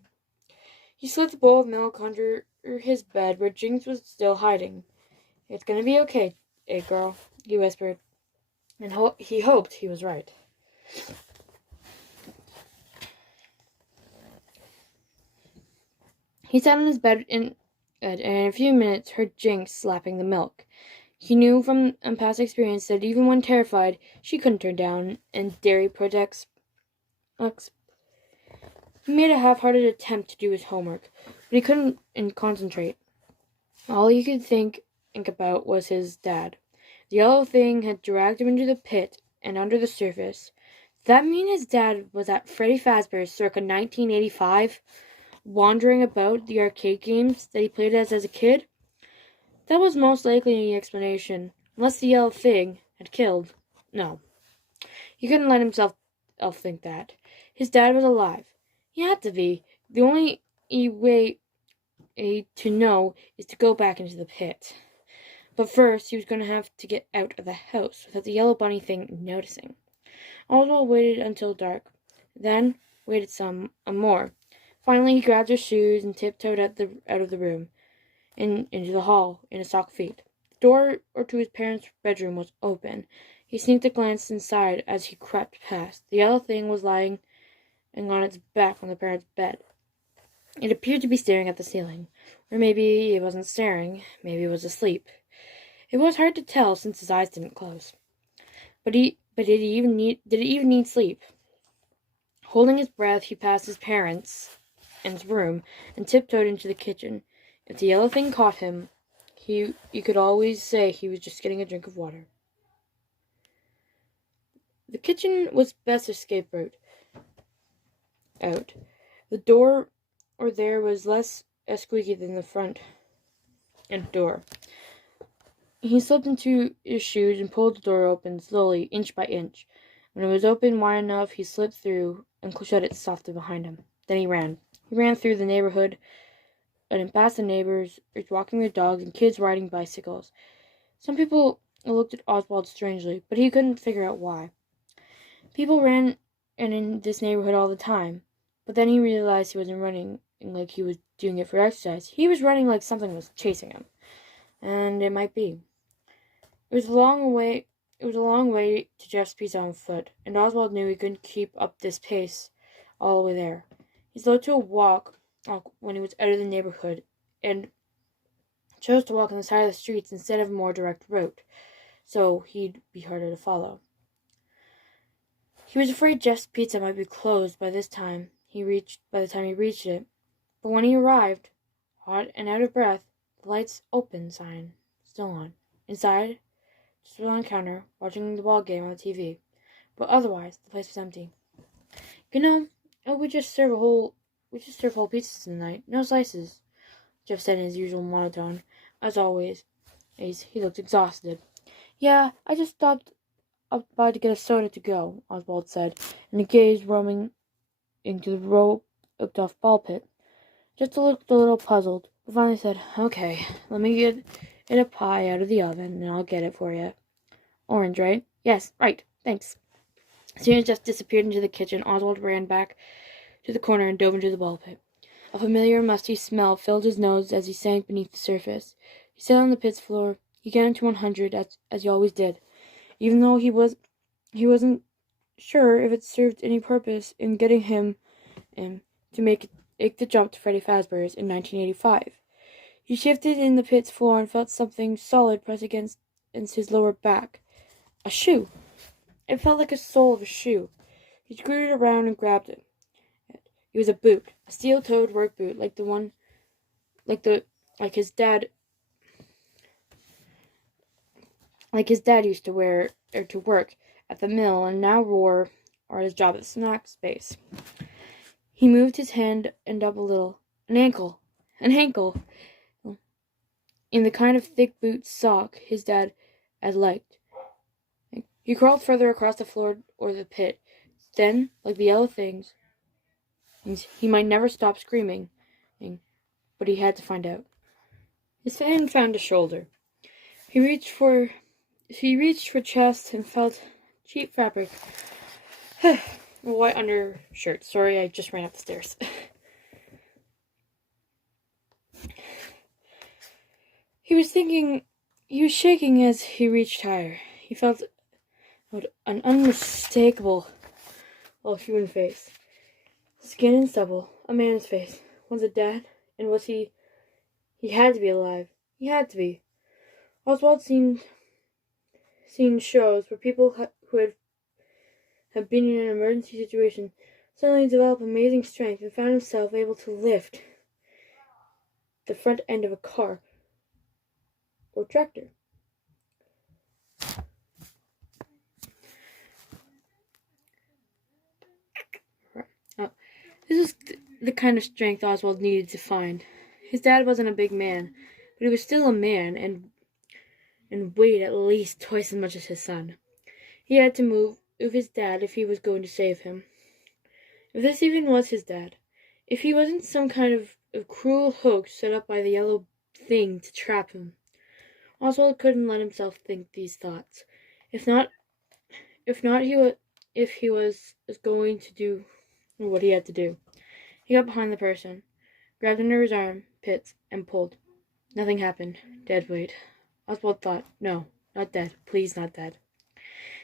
He slid the bowl of milk under his bed where Jinx was still hiding. It's gonna be okay, girl, he whispered, and he hoped he was right. He sat on his bed and in a few minutes heard Jinx slapping the milk. He knew from past experience that even when terrified, she couldn't turn down and dairy products. He made a half-hearted attempt to do his homework, but he couldn't concentrate. All he could think about was his dad. The yellow thing had dragged him into the pit and under the surface. Did that mean his dad was at Freddy Fazbear's circa 1985, wandering about the arcade games that he played as a kid? That was most likely the explanation, unless the yellow thing had killed. No, he couldn't let himself think that. His dad was alive. He had to be. The only way to know is to go back into the pit. But first, he was going to have to get out of the house without the yellow bunny thing noticing. Oswald waited until dark, then waited some more. Finally, he grabbed his shoes and tiptoed out of the room, into the hall, in his sock feet. The door to his parents' bedroom was open. He sneaked a glance inside as he crept past. The yellow thing was lying on its back on the parents' bed. It appeared to be staring at the ceiling. Or maybe it wasn't staring. Maybe it was asleep. It was hard to tell since his eyes didn't close. But did it even need sleep? Holding his breath, he passed his parents' room and tiptoed into the kitchen. If the yellow thing caught him, you could always say he was just getting a drink of water. The kitchen was best escape route out. The door there was less squeaky than the front door. He slipped into his shoes and pulled the door open slowly, inch by inch. When it was open wide enough, he slipped through and shut it softly behind him. Then he ran. He ran through the neighborhood and past the neighbors, walking their dogs and kids riding bicycles. Some people looked at Oswald strangely, but he couldn't figure out why. People ran in this neighborhood all the time, but then he realized he wasn't running like he was doing it for exercise. He was running like something was chasing him. And it might be. It was a long way to Jeff's Pizza on foot, and Oswald knew he couldn't keep up this pace all the way there. He slowed to a walk when he was out of the neighborhood, and chose to walk on the side of the streets instead of a more direct route, so he'd be harder to follow. He was afraid Jeff's Pizza might be closed by the time he reached it, but when he arrived, hot and out of breath, the lights open sign still on. Inside, just on the counter, watching the ball game on the TV. But otherwise, the place was empty. We just serve whole pizzas tonight. No slices, Jeff said in his usual monotone. As always, he looked exhausted. Yeah, I just stopped up by to get a soda to go, Oswald said, and he gazed roaming into the roped-off ball pit. Just looked a little puzzled, but finally said, Okay, let me get a pie out of the oven, and I'll get it for you. Orange, right? Yes, right, thanks. As soon as Jeff disappeared into the kitchen, Oswald ran back to the corner and dove into the ball pit. A familiar musty smell filled his nose as he sank beneath the surface. He sat on the pit's floor. He counted to 100, as he always did, even though he wasn't sure if it served any purpose in getting him to make the jump to Freddy Fazbear's in 1985. He shifted in the pit's floor and felt something solid press against his lower back. A shoe. It felt like a sole of a shoe. He scooted around and grabbed it. It was a boot, a steel-toed work boot, like his dad used to wear to work at the mill and now wore at his job at the snack space. He moved his hand and up a little. An ankle. In the kind of thick boot sock his dad had liked. He crawled further across the floor or the pit. Then, like the yellow things, he might never stop screaming, but he had to find out. His hand found a shoulder. He reached for chest and felt cheap fabric. A white undershirt. Sorry, I just ran up the stairs. He was shaking as he reached higher. He felt an unmistakable human face. Skin and stubble. A man's face. Was it dead? And was he? He had to be alive. He had to be. Oswald seen shows where people who had been in an emergency situation suddenly developed amazing strength and found himself able to lift the front end of a car or tractor. This was the kind of strength Oswald needed to find. His dad wasn't a big man, but he was still a man and weighed at least twice as much as his son. He had to move with his dad if he was going to save him. If this even was his dad. If he wasn't some kind of cruel hoax set up by the yellow thing to trap him. Oswald couldn't let himself think these thoughts. If he was going to do what he had to do. He got behind the person, grabbed under his armpits, and pulled. Nothing happened. Dead weight. Oswald thought, no, not dead. Please, not dead.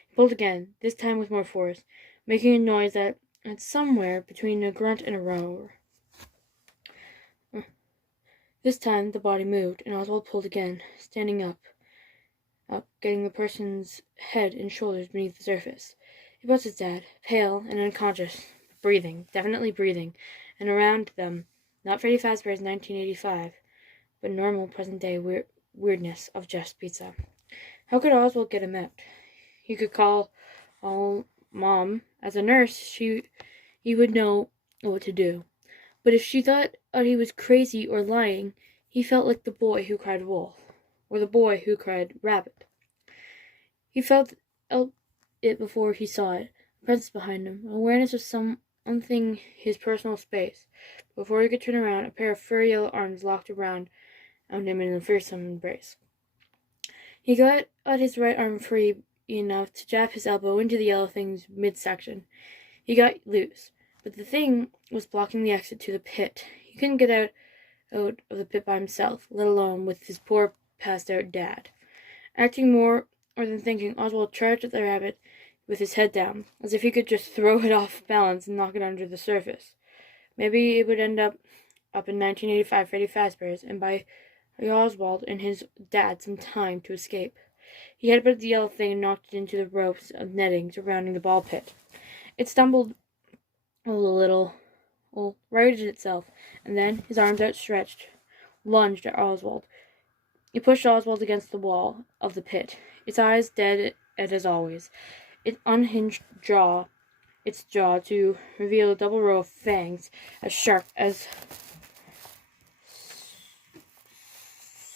He pulled again, this time with more force, making a noise that had somewhere between a grunt and a roar. This time the body moved, and Oswald pulled again, standing up, getting the person's head and shoulders beneath the surface. It was his dad, pale and unconscious, breathing, definitely breathing, and around them, not Freddy Fazbear's 1985, but normal present-day weirdness of Jeff's Pizza. How could Oswald get him out? He could call Mom. As a nurse, he would know what to do. But if she thought he was crazy or lying, he felt like the boy who cried wolf, or the boy who cried rabbit. He felt it before he saw it, a presence behind him, awareness of something his personal space. Before he could turn around, a pair of furry yellow arms locked around him in a fearsome embrace. He got his right arm free enough to jab his elbow into the yellow thing's midsection. He got loose, but the thing was blocking the exit to the pit. He couldn't get out of the pit by himself, let alone with his poor, passed-out dad. Acting more than thinking, Oswald charged at the rabbit with his head down, as if he could just throw it off balance and knock it under the surface. Maybe it would end up in 1985 Freddy Fazbear's, and buy Oswald and his dad some time to escape. He headbutted the yellow thing and knocked it into the ropes of netting surrounding the ball pit. It stumbled a little, righted itself, and then, his arms outstretched, lunged at Oswald. He pushed Oswald against the wall of the pit, its eyes dead as always. It unhinged its jaw to reveal a double row of fangs as sharp as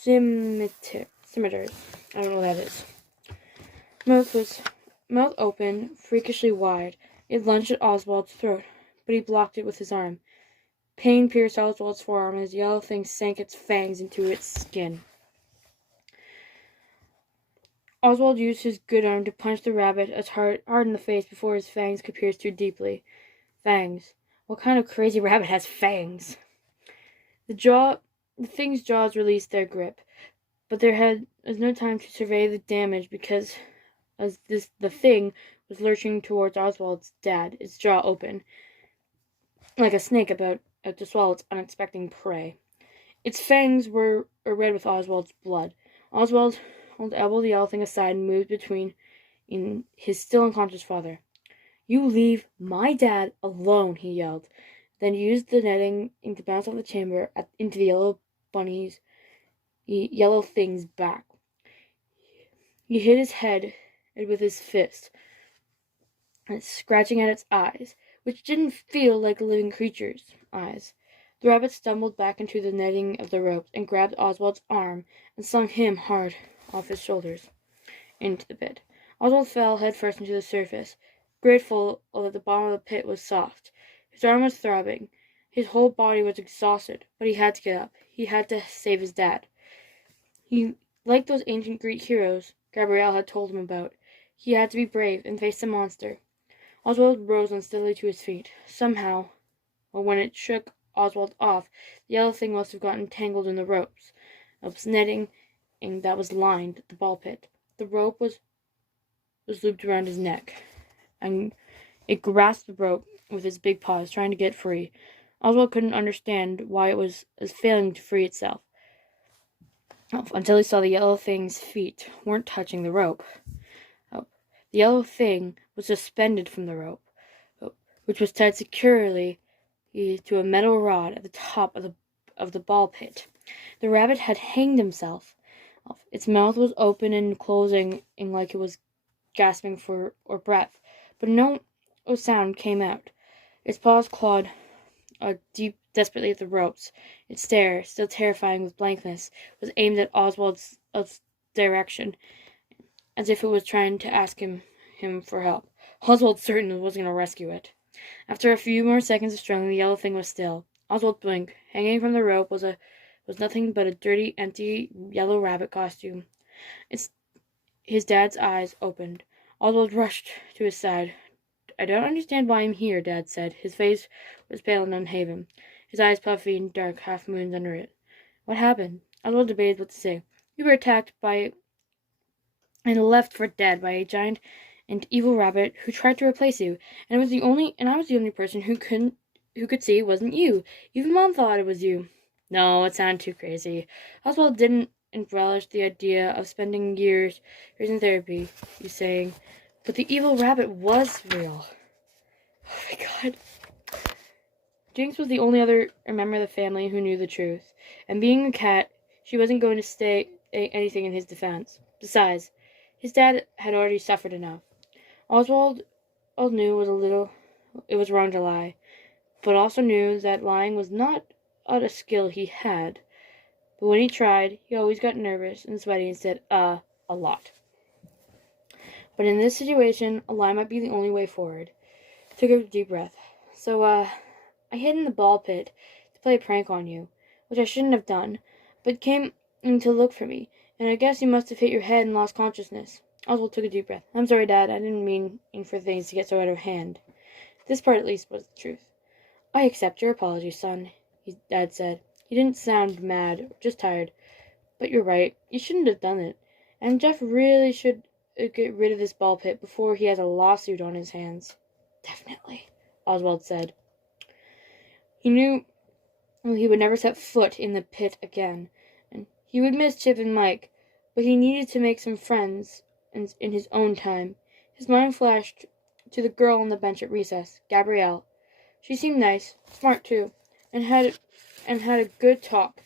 scimitars. I don't know what that is. Mouth open, freakishly wide. It lunged at Oswald's throat, but he blocked it with his arm. Pain pierced Oswald's forearm as the yellow thing sank its fangs into its skin. Oswald used his good arm to punch the rabbit as hard in the face before his fangs could pierce too deeply. Fangs. What kind of crazy rabbit has fangs? The thing's jaws released their grip, but there was no time to survey the damage because the thing was lurching towards Oswald's dad, its jaw open, like a snake about to swallow its unexpected prey. Its fangs were red with Oswald's blood. Oswald elbowed the yellow thing aside and moved between his still unconscious father. "You leave my dad alone," he yelled, then used the netting to bounce off the chamber into the yellow thing's back. He hit his head with his fist, scratching at its eyes, which didn't feel like a living creature's eyes. The rabbit stumbled back into the netting of the ropes and grabbed Oswald's arm and slung him hard off his shoulders into the pit. Oswald fell headfirst into the surface, grateful that the bottom of the pit was soft. His arm was throbbing. His whole body was exhausted, but he had to get up. He had to save his dad. He, like those ancient Greek heroes Gabrielle had told him about, he had to be brave and face the monster. Oswald rose unsteadily to his feet. Somehow, when it shook Oswald off, the yellow thing must have gotten tangled in the ropes of netting that was lined the ball pit. The rope was looped around his neck, and it grasped the rope with its big paws, trying to get free. Oswald couldn't understand why it was failing to free itself, until he saw the yellow thing's feet weren't touching the rope. The yellow thing was suspended from the rope, which was tied securely to a metal rod at the top of the ball pit. The rabbit had hanged himself. Its mouth was open and closing like it was gasping for breath, but no sound came out. Its paws clawed deep desperately at the ropes. Its stare, still terrifying with blankness, was aimed at Oswald's direction, as if it was trying to ask him for help. Oswald certainly wasn't going to rescue it. After a few more seconds of struggling, the yellow thing was still. Oswald blinked. Hanging from the rope was nothing but a dirty, empty yellow rabbit costume. His dad's eyes opened. Oswald rushed to his side. "I don't understand why I'm here," Dad said. His face was pale and unshaven, his eyes puffy and dark half-moons under it. "What happened?" Oswald debated what to say. "You were attacked by and left for dead by a giant and evil rabbit who tried to replace you, and I was the only person who could see it wasn't you. Even Mom thought it was you." No, it sounded too crazy. Oswald didn't relish the idea of spending years in therapy, he's saying, but the evil rabbit was real. Oh my god. Jinx was the only other member of the family who knew the truth, and being a cat, she wasn't going to say anything in his defense. Besides, his dad had already suffered enough. Oswald knew it was wrong to lie, but also knew that lying was not a skill he had. But when he tried, he always got nervous and sweaty and said, a lot. But in this situation, a lie might be the only way forward. Took a deep breath. "So, I hid in the ball pit to play a prank on you, which I shouldn't have done, but came in to look for me, and I guess you must have hit your head and lost consciousness." Oswald took a deep breath. "I'm sorry, Dad. I didn't mean for things to get so out of hand." This part, at least, was the truth. "I accept your apology, son," Dad said. He didn't sound mad, just tired. "But you're right. You shouldn't have done it. And Jeff really should get rid of this ball pit before he has a lawsuit on his hands." "Definitely," Oswald said. He knew he would never set foot in the pit again, and he would miss Chip and Mike, but he needed to make some friends in his own time. His mind flashed to the girl on the bench at recess, Gabrielle. She seemed nice, smart too, and had a good talk.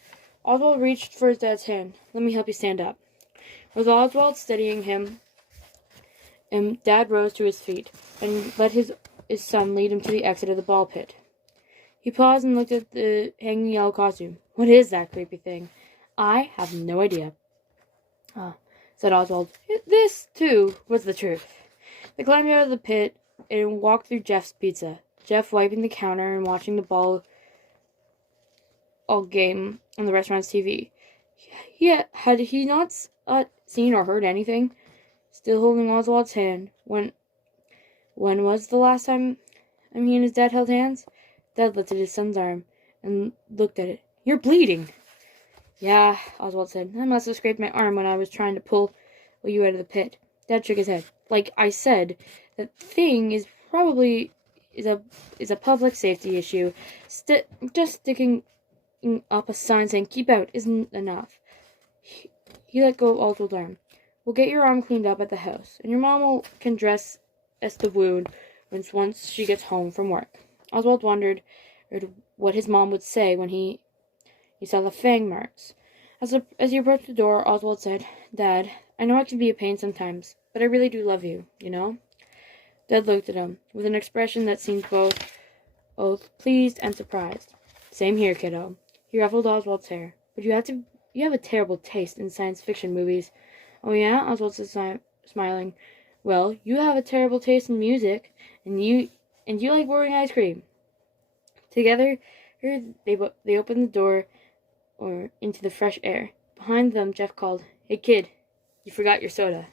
Oswald reached for his dad's hand. "Let me help you stand up." With Oswald steadying him, Dad rose to his feet and let his son lead him to the exit of the ball pit. He paused and looked at the hanging yellow costume. "What is that creepy thing?" "I have no idea," said Oswald. This, too, was the truth. They climbed out of the pit and walked through Jeff's pizza. Jeff wiping the counter and watching the ball game on the restaurant's TV. Had he not seen or heard anything? Still holding Oswald's hand. When was the last time he and his dad held hands? Dad lifted his son's arm and looked at it. "You're bleeding." "Yeah," Oswald said. "I must have scraped my arm when I was trying to pull you out of the pit." Dad shook his head. "Like I said, that thing is probably is a public safety issue. Just sticking up a sign saying 'keep out' isn't enough." He let go of Oswald's arm. "We'll get your arm cleaned up at the house, and your mom can dress the wound once she gets home from work." Oswald wondered what his mom would say when he saw the fang marks. As he approached the door, Oswald said, "Dad, I know I can be a pain sometimes, but I really do love you, you know?" Dad looked at him with an expression that seemed both pleased and surprised. "Same here, kiddo." He ruffled Oswald's hair. "But you have a terrible taste in science fiction movies." "Oh yeah?" Oswald said, smiling. "Well, you have a terrible taste in music, and you like boring ice cream." Together, they opened the door into the fresh air. Behind them, Jeff called, "Hey kid, you forgot your soda."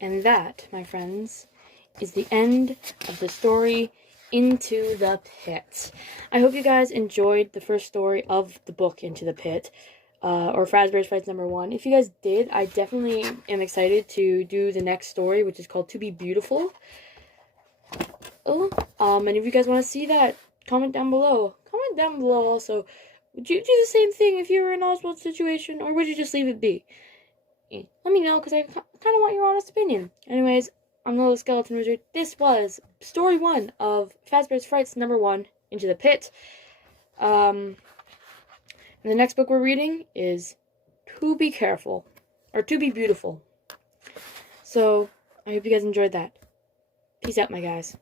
And that, my friends, is the end of the story Into the Pit. I hope you guys enjoyed the first story of the book Into the Pit. or Fazbear's Frights #1. If you guys did, I definitely am excited to do the next story, which is called To Be Beautiful. And if you guys want to see that, comment down below. Comment down below also. Would you do the same thing if you were in Oswald's situation, or would you just leave it be? Let me know, because I kind of want your honest opinion. Anyways, I'm the Little Skeleton Wizard. This was story 1 of Fazbear's Frights #1, Into the Pit. And the next book we're reading is To Be Careful, or To Be Beautiful. So, I hope you guys enjoyed that. Peace out, my guys.